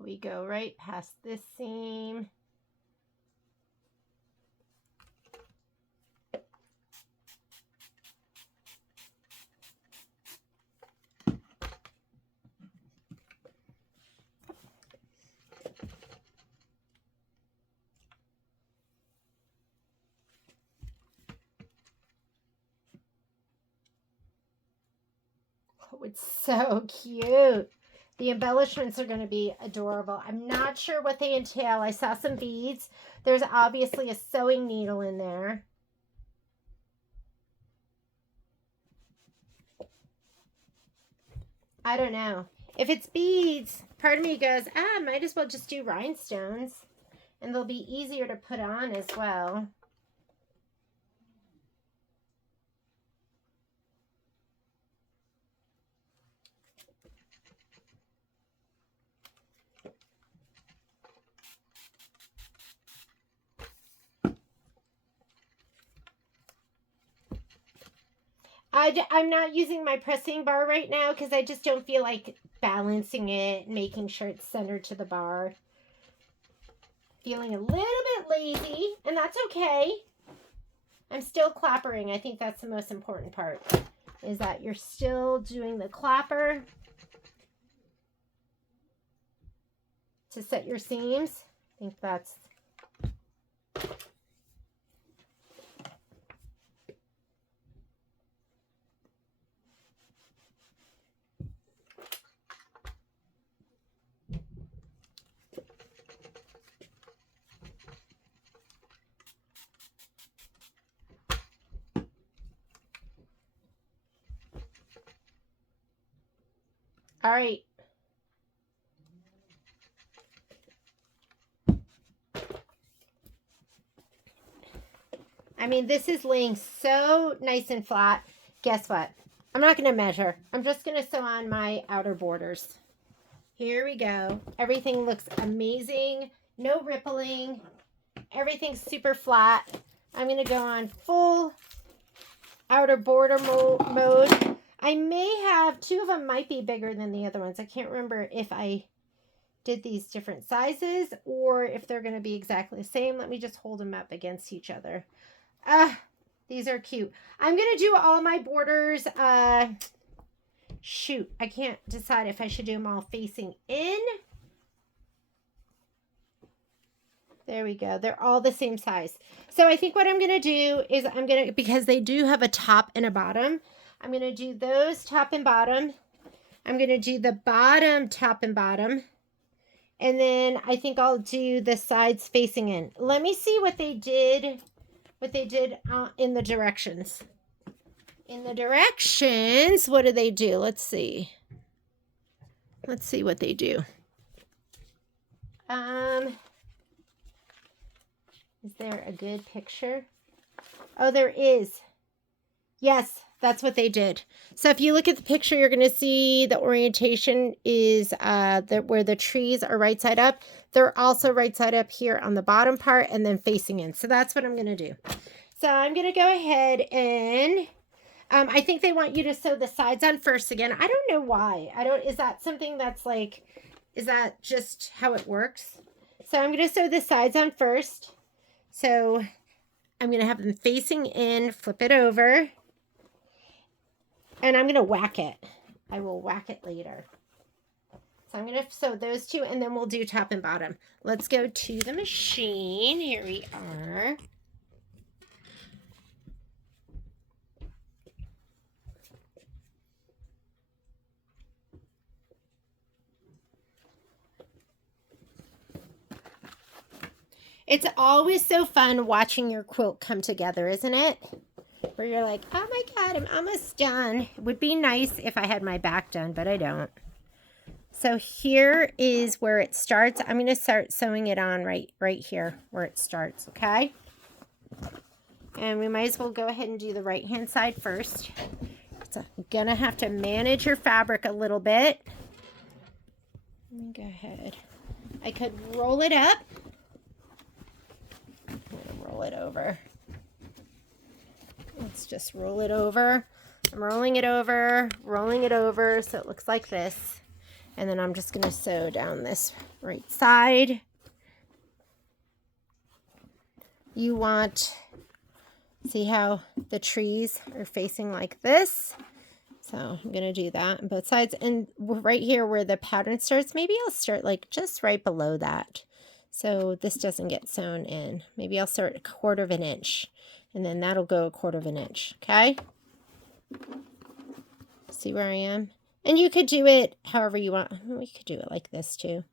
We go right past this seam. Oh, it's so cute. The embellishments are going to be adorable. I'm not sure what they entail. I saw some beads. There's obviously a sewing needle in there. I don't know. If it's beads, part of me goes, might as well just do rhinestones. And they'll be easier to put on as well. I'm not using my pressing bar right now because I just don't feel like balancing it, making sure it's centered to the bar. Feeling a little bit lazy, and that's okay. I'm still clappering. I think that's the most important part, is that you're still doing the clapper to set your seams. I think that's... All right. I mean, this is laying so nice and flat. Guess what? I'm not going to measure. I'm just going to sew on my outer borders. Here we go. Everything looks amazing. No rippling. Everything's super flat. I'm going to go on full outer border mode. I may have, two of them might be bigger than the other ones. I can't remember if I did these different sizes or if they're going to be exactly the same. Let me just hold them up against each other. These are cute. I'm going to do all my borders. Shoot, I can't decide if I should do them all facing in. There we go. They're all the same size. So I think what I'm going to do is because they do have a top and a bottom, I'm going to do those top and bottom. I'm going to do the bottom, top and bottom. And then I think I'll do the sides facing in. Let me see what they did in the directions. In the directions, what do they do? Let's see. Let's see what they do. Is there a good picture? Oh, there is. Yes, that's what they did. So if you look at the picture, you're going to see the orientation is where the trees are right side up. They're also right side up here on the bottom part and then facing in. So that's what I'm going to do. So I'm going to go ahead and I think they want you to sew the sides on first again. I don't know why. Is that something that's like, is that just how it works? So I'm going to sew the sides on first. So I'm going to have them facing in, flip it over, and I'm going to whack it. I will whack it later. So I'm going to sew those two, and then we'll do top and bottom. Let's go to the machine. Here we are. It's always so fun watching your quilt come together, isn't it? Where you're like, oh my God, I'm almost done. It would be nice if I had my back done, but I don't. So here is where it starts. I'm going to start sewing it on right here where it starts, okay? And we might as well go ahead and do the right-hand side first. So I'm going to have to manage your fabric a little bit. Let me go ahead. I could roll it up. I'm going to roll it over. Let's just roll it over. I'm rolling it over so it looks like this. And then I'm just going to sew down this right side. You want, see how the trees are facing like this? So I'm going to do that on both sides. And right here where the pattern starts, maybe I'll start like just right below that. So this doesn't get sewn in. Maybe I'll start 1/4 of an inch. And then that'll go 1/4 of an inch. Okay? See where I am? And you could do it however you want. We could do it like this too.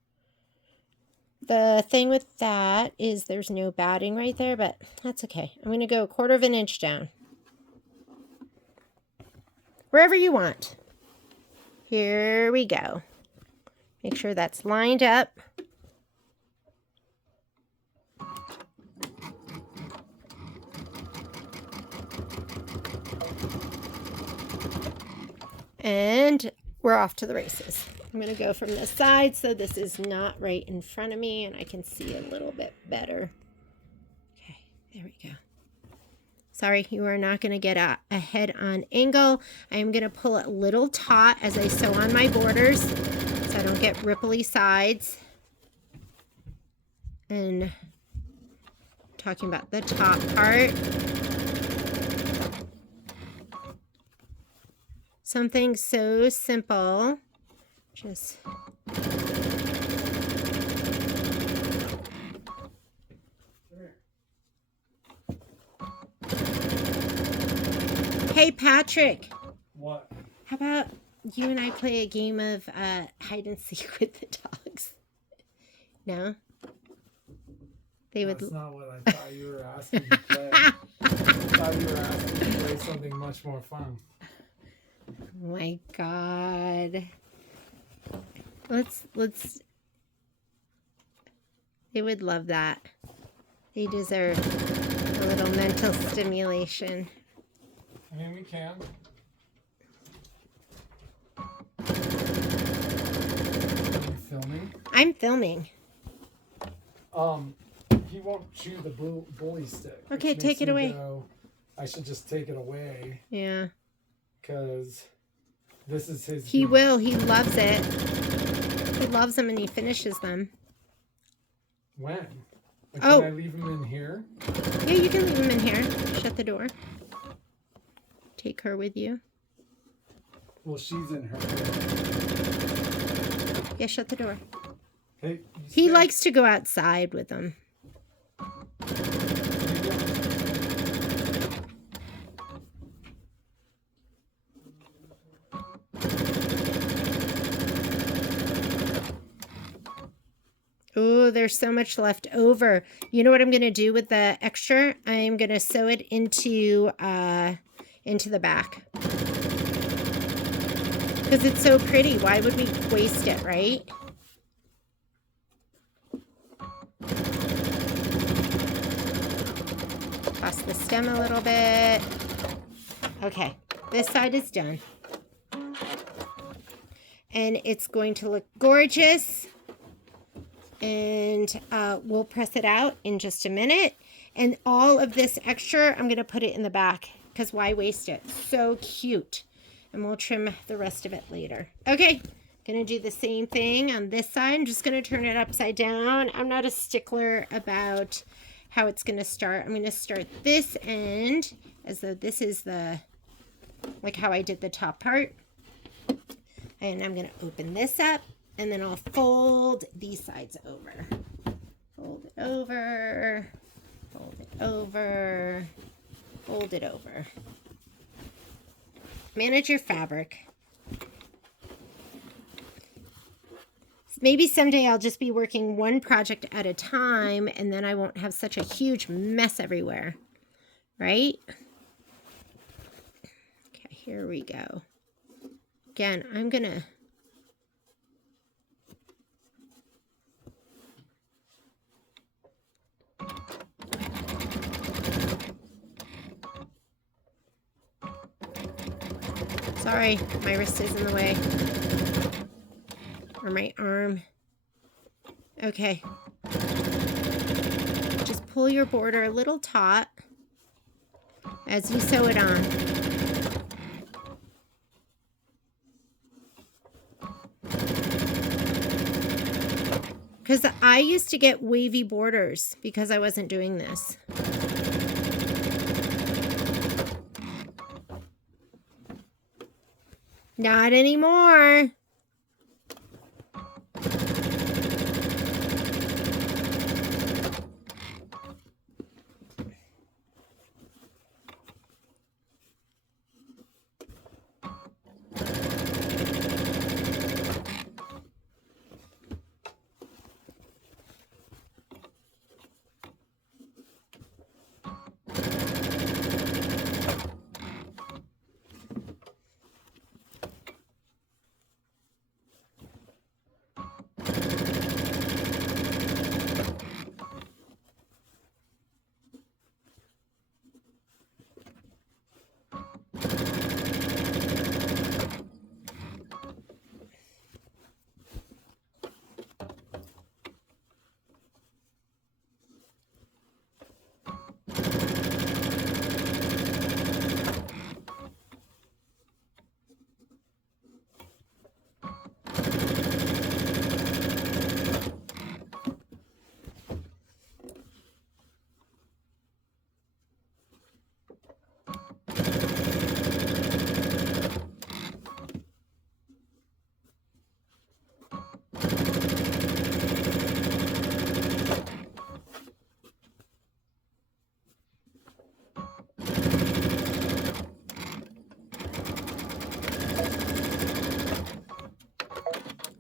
The thing with that is there's no batting right there, but that's okay. I'm going to go 1/4 of an inch down. Wherever you want. Here we go. Make sure that's lined up. And we're off to the races. I'm going to go from this side so this is not right in front of me and I can see a little bit better. Okay, there we go. Sorry, you are not going to get a head-on angle. I am going to pull a little taut as I sew on my borders so I don't get ripply sides. And talking about the top part. Something so simple. Just Hey Patrick. What? How about you and I play a game of hide and seek with the dogs? No? They would. That's not what I thought you were asking to play. I thought you were asking to play something much more fun. Oh my God. Let's they would love that. They deserve a little mental stimulation. I mean, we can. Are you filming? I'm filming. He won't chew the bully stick. Okay, take it away. I should just take it away. Yeah. Because this is his. He will. He loves it. He loves them and he finishes them. When? Like, Oh. Can I leave him in here? Yeah, you can leave him in here. Shut the door. Take her with you. Well, she's in her. Yeah, shut the door. Hey, He likes to go outside with them. Oh, there's so much left over. You know what I'm going to do with the extra? I'm going to sew it into the back. Because it's so pretty. Why would we waste it, right? Toss the stem a little bit. Okay, this side is done. And it's going to look gorgeous. And we'll press it out in just a minute. And all of this extra, I'm going to put it in the back. Because why waste it? So cute. And we'll trim the rest of it later. Okay, going to do the same thing on this side. I'm just going to turn it upside down. I'm not a stickler about how it's going to start. I'm going to start this end as though this is the, like how I did the top part. And I'm going to open this up. And then I'll fold these sides over. Fold it over. Fold it over. Fold it over. Manage your fabric. Maybe someday I'll just be working one project at a time and then I won't have such a huge mess everywhere. Right? Okay, here we go. Again, I'm going to... Sorry, my wrist is in the way. Or my arm. Okay. Just pull your border a little taut as you sew it on. Because I used to get wavy borders because I wasn't doing this. Not anymore.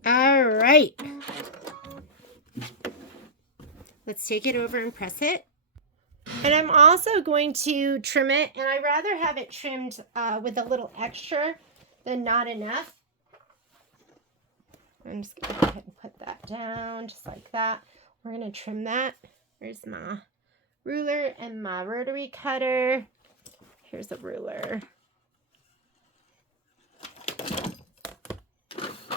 All right. Let's take it over and press it. And I'm also going to trim it, and I'd rather have it trimmed with a little extra than not enough. I'm just going to go ahead and put that down just like that. We're going to trim that. Here's my ruler and my rotary cutter. Here's a ruler.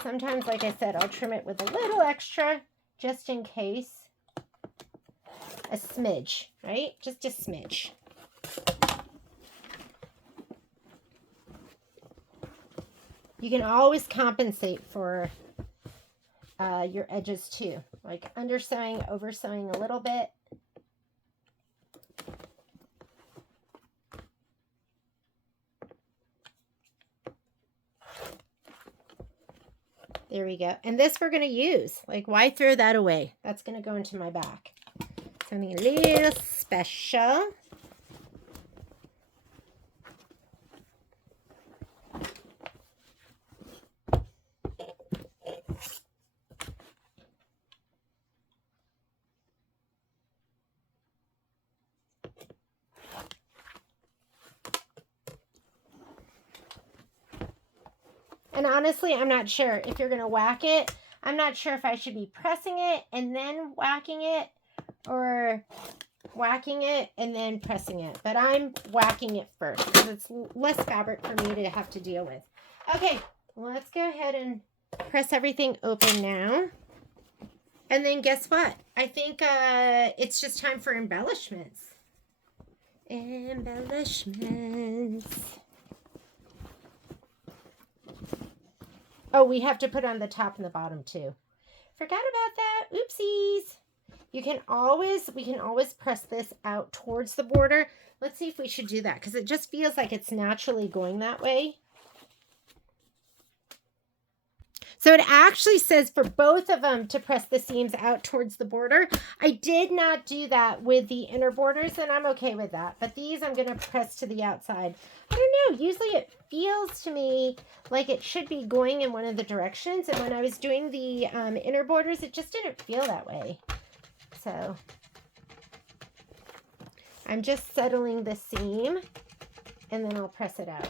Sometimes, like I said, I'll trim it with a little extra just in case. A smidge, right? Just a smidge. You can always compensate for your edges too, like undersewing, oversewing a little bit. There we go. And this we're going to use. Like, why throw that away? That's going to go into my back. Something a little special. And honestly, I'm not sure if you're going to whack it. I'm not sure if I should be pressing it and then whacking it, or whacking it and then pressing it. But I'm whacking it first because it's less fabric for me to have to deal with. Okay, let's go ahead and press everything open now. And then guess what? I think it's just time for embellishments. Embellishments. Oh, we have to put on the top and the bottom too. Forgot about that. Oopsies. We can always press this out towards the border. Let's see if we should do that because it just feels like it's naturally going that way. So it actually says for both of them to press the seams out towards the border. I did not do that with the inner borders, and I'm okay with that. But these I'm going to press to the outside. I don't know. Usually it feels to me like it should be going in one of the directions. And when I was doing the inner borders, it just didn't feel that way. So I'm just settling the seam, and then I'll press it out.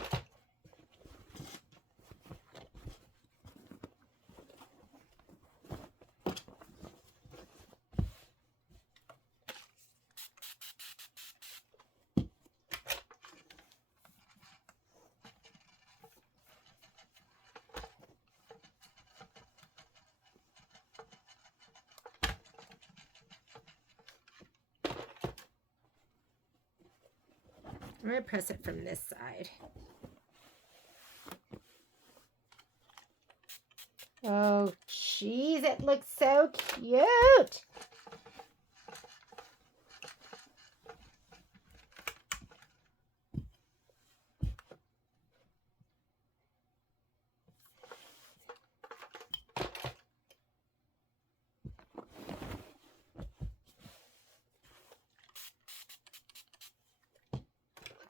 I'm going to press it from this side. Oh, jeez guys, it looks so cute.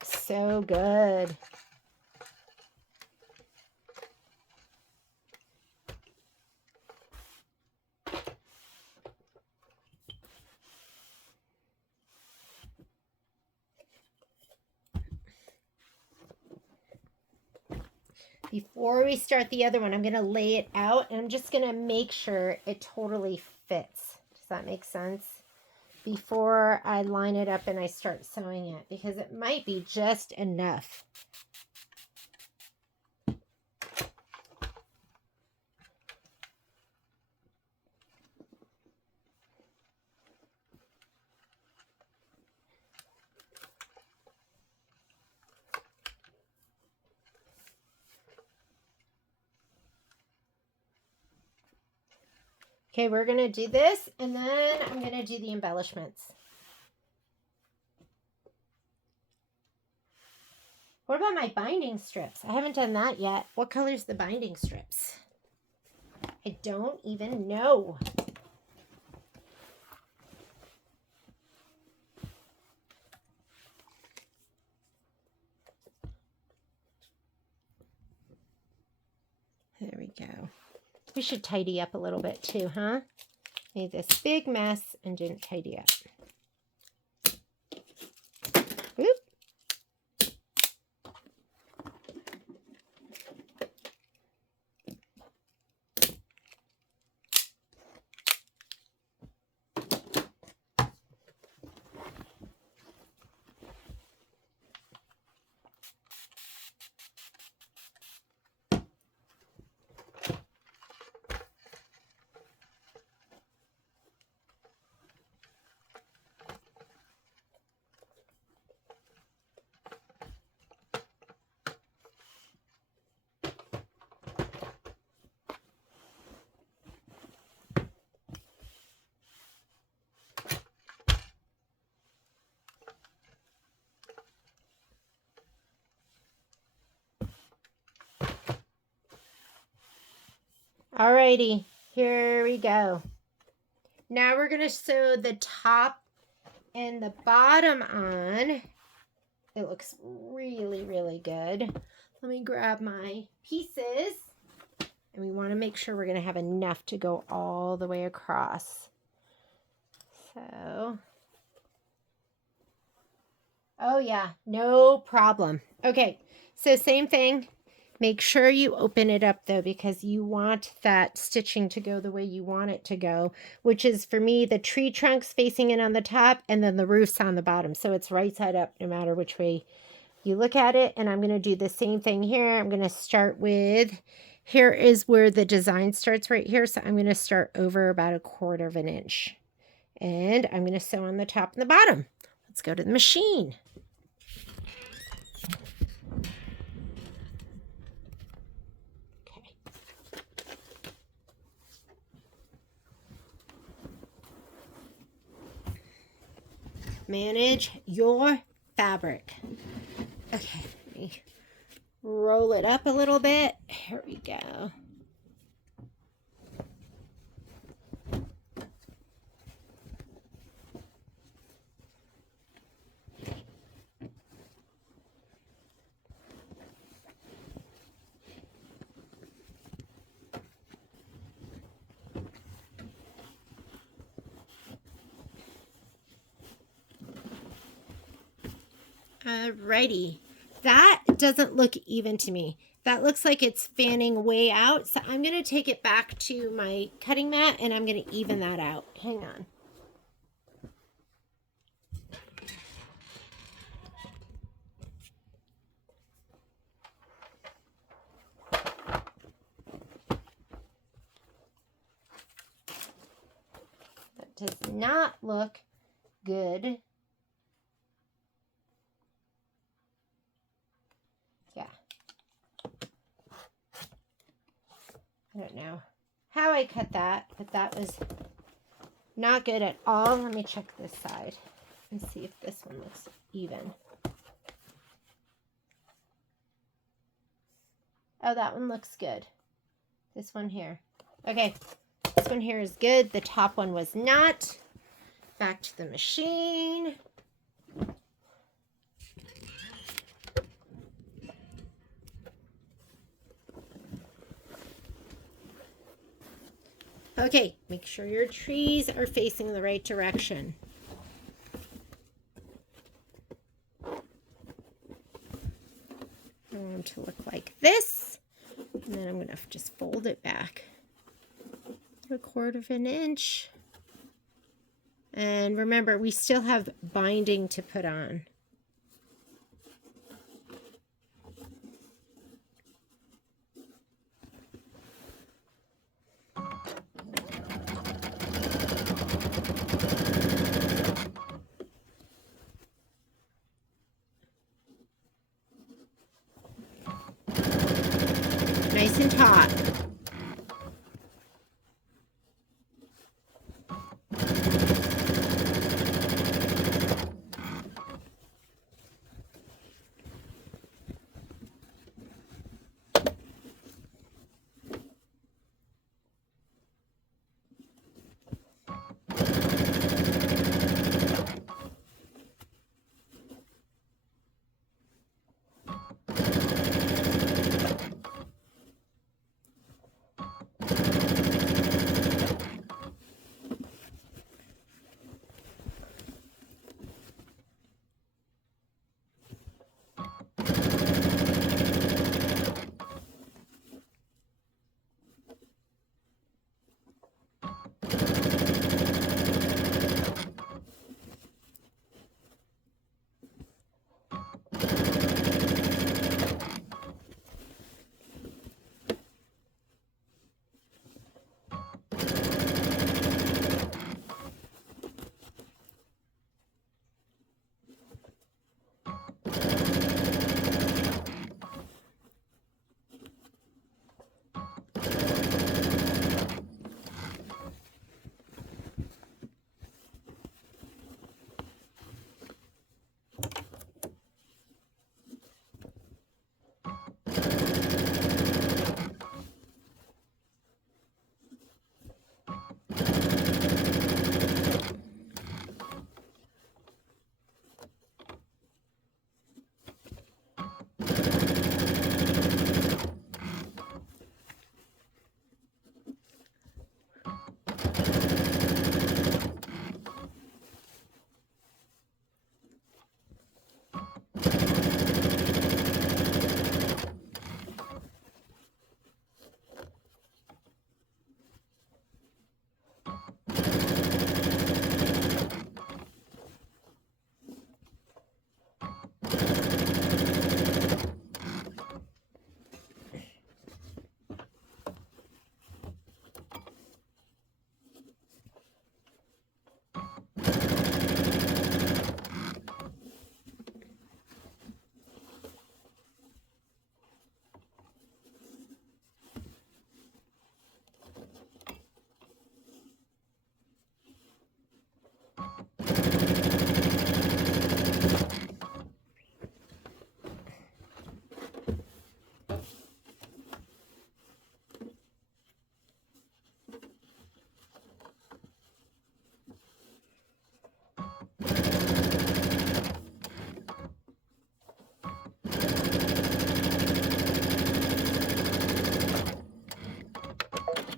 So good. Before we start the other one, I'm going to lay it out and I'm just going to make sure it totally fits. Does that make sense? Before I line it up and I start sewing it, because it might be just enough. Okay, we're going to do this, and then I'm going to do the embellishments. What about my binding strips? I haven't done that yet. What color is the binding strips? I don't even know. There we go. We should tidy up a little bit too, huh? Made this big mess and didn't tidy up. Oop. Alrighty, here we go. Now we're going to sew the top and the bottom on. It looks really, really good. Let me grab my pieces. And we want to make sure we're going to have enough to go all the way across. So, oh yeah, no problem. Okay, so same thing. Make sure you open it up though, because you want that stitching to go the way you want it to go, which is for me, the tree trunks facing in on the top and then the roof's on the bottom. So it's right side up no matter which way you look at it. And I'm going to do the same thing here. I'm going to start with, here is where the design starts right here. So I'm going to start over about 1/4 of an inch. And I'm going to sew on the top and the bottom. Let's go to the machine. Manage your fabric. Okay, let me roll it up a little bit. Here we go. Alrighty, that doesn't look even to me. That looks like it's fanning way out. So I'm going to take it back to my cutting mat and I'm going to even that out. Hang on. That does not look good. I don't know how I cut that, but that was not good at all. Let me check this side and see if this one looks even. Oh, that one looks good. This one here. Okay, this one here is good. The top one was not. Back to the machine. Okay, make sure your trees are facing the right direction. I want them to look like this. And then I'm going to just fold it back 1/4 inch. And remember, we still have binding to put on. Nice and taut.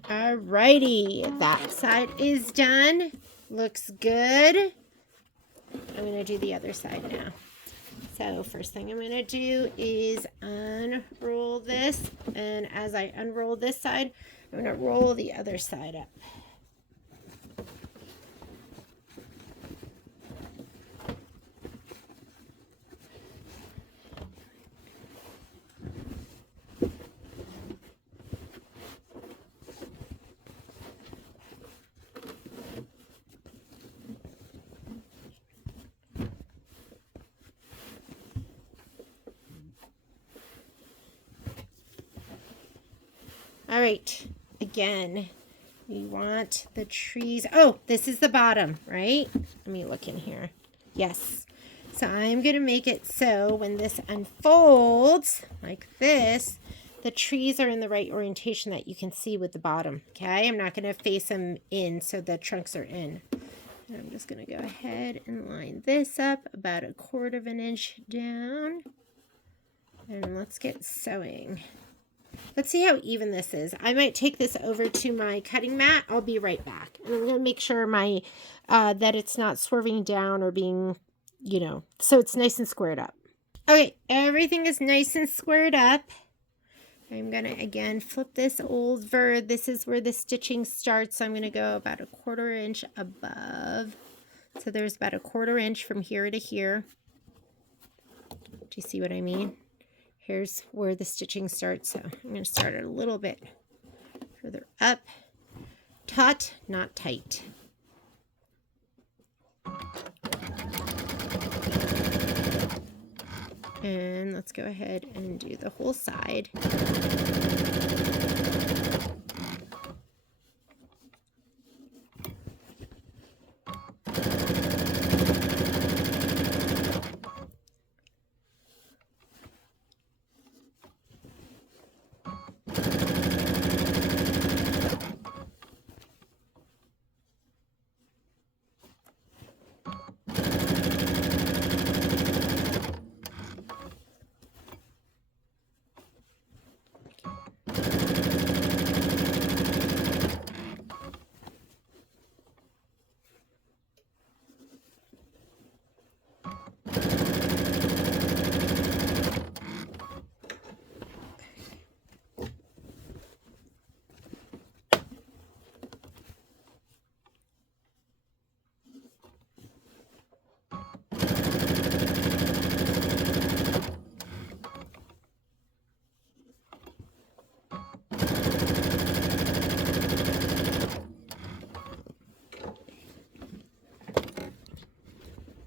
Alrighty, that side is done. Looks good. I'm going to do the other side now. So first thing I'm going to do is unroll this. And as I unroll this side, I'm going to roll the other side up. All right, again, We want the trees. Oh, this is the bottom, right? Let me look in here. Yes. So I'm going to make it so when this unfolds like this, the trees are in the right orientation that you can see with the bottom. Okay, I'm not going to face them in so the trunks are in. And I'm just going to go ahead and line this up about 1/4 of an inch down. And let's get sewing. Let's see how even this is. I might take this over to my cutting mat. I'll be right back. And I'm going to make sure my that it's not swerving down or being, you know, so it's nice and squared up. Okay, everything is nice and squared up. I'm going to, again, flip this over. This is where the stitching starts. So I'm going to go about 1/4 inch above. So there's about 1/4 inch from here to here. Do you see what I mean? Here's where the stitching starts. So I'm going to start it a little bit further up. Taut, not tight. And let's go ahead and do the whole side.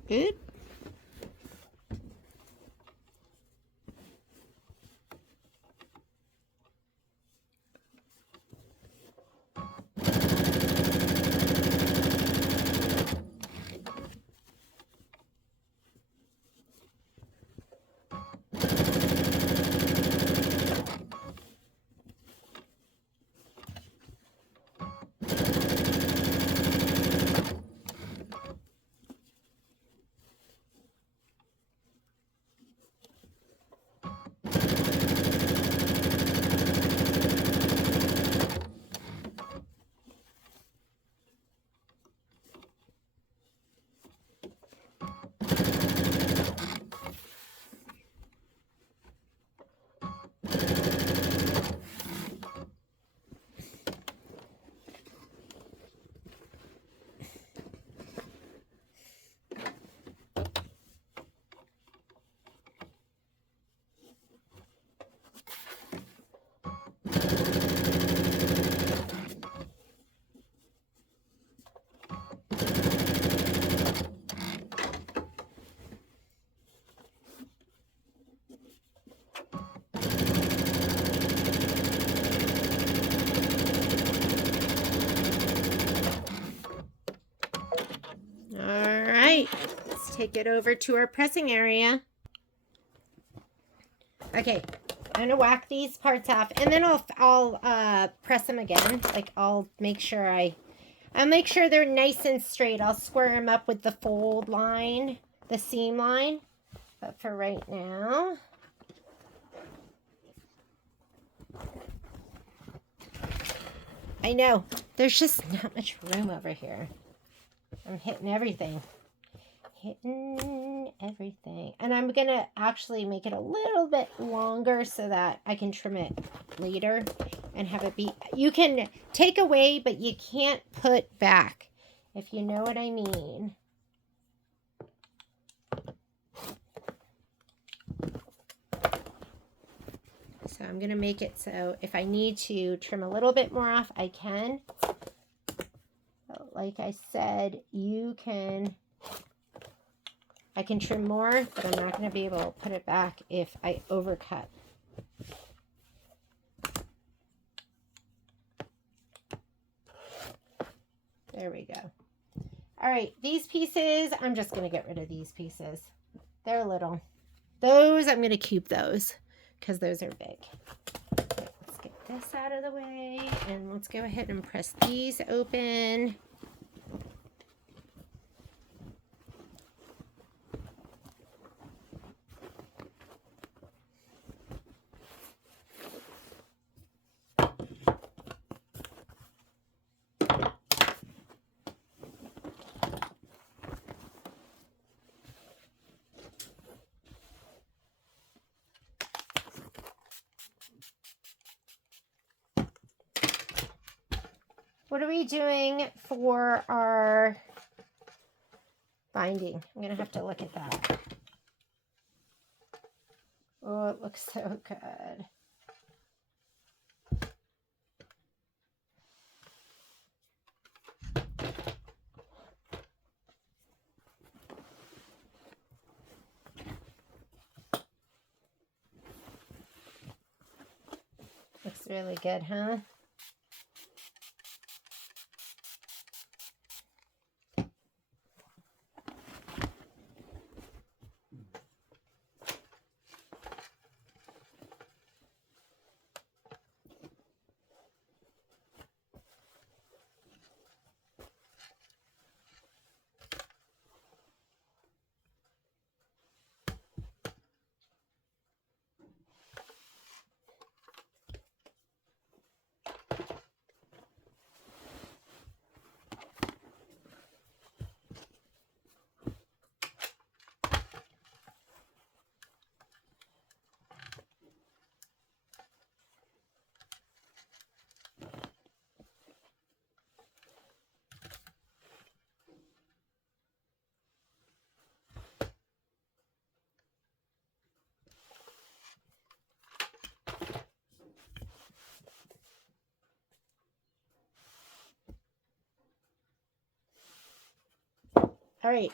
Good. Take it over to our pressing area. Okay, I'm gonna whack these parts off, and then I'll press them again. Like I'll make sure they're nice and straight. I'll square them up with the fold line, the seam line. But for right now, I know there's just not much room over here. I'm hitting everything. And I'm gonna actually make it a little bit longer so that I can trim it later and have it be, you can take away but you can't put back, if you know what I mean. So I'm gonna make it so if I need to trim a little bit more off, I can. Like I said, I can trim more, but I'm not going to be able to put it back if I overcut. There we go. All right, these pieces, I'm just going to get rid of these pieces. They're little. Those, I'm going to keep those because those are big. Okay, let's get this out of the way and let's go ahead and press these open. What are we doing for our binding? I'm going to have to look at that. Oh, it looks so good. Looks really good, huh? All right,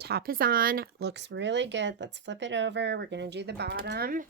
top is on. Looks really good. Let's flip it over. We're going to do the bottom.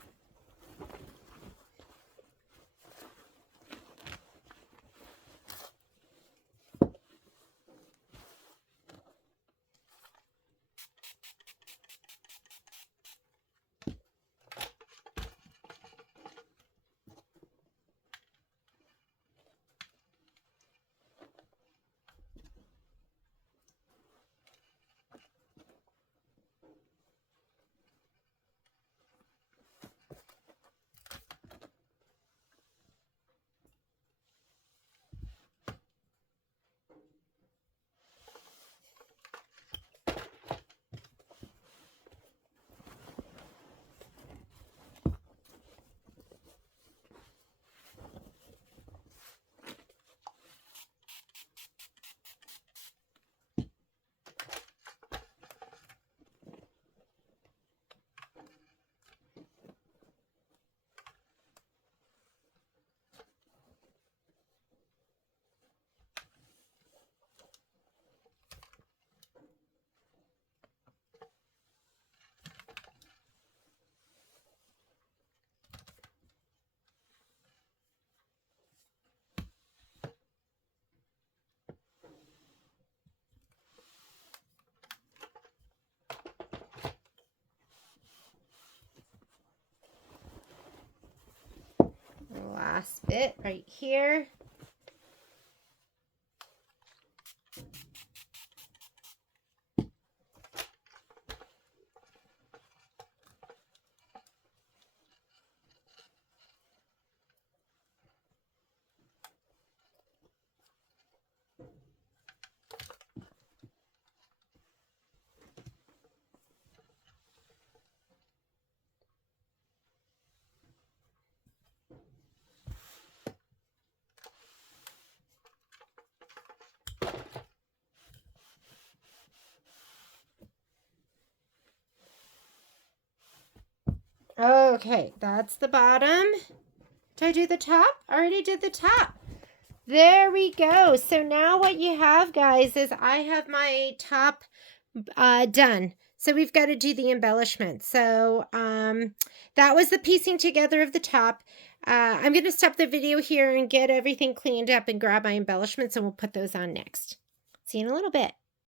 Last bit right here. Okay, that's the bottom. Did I do the top? I already did the top. There we go. So now what you have, guys, is I have my top done. So we've got to do the embellishment. So that was the piecing together of the top. I'm going to stop the video here and get everything cleaned up and grab my embellishments, and we'll put those on next. See you in a little bit.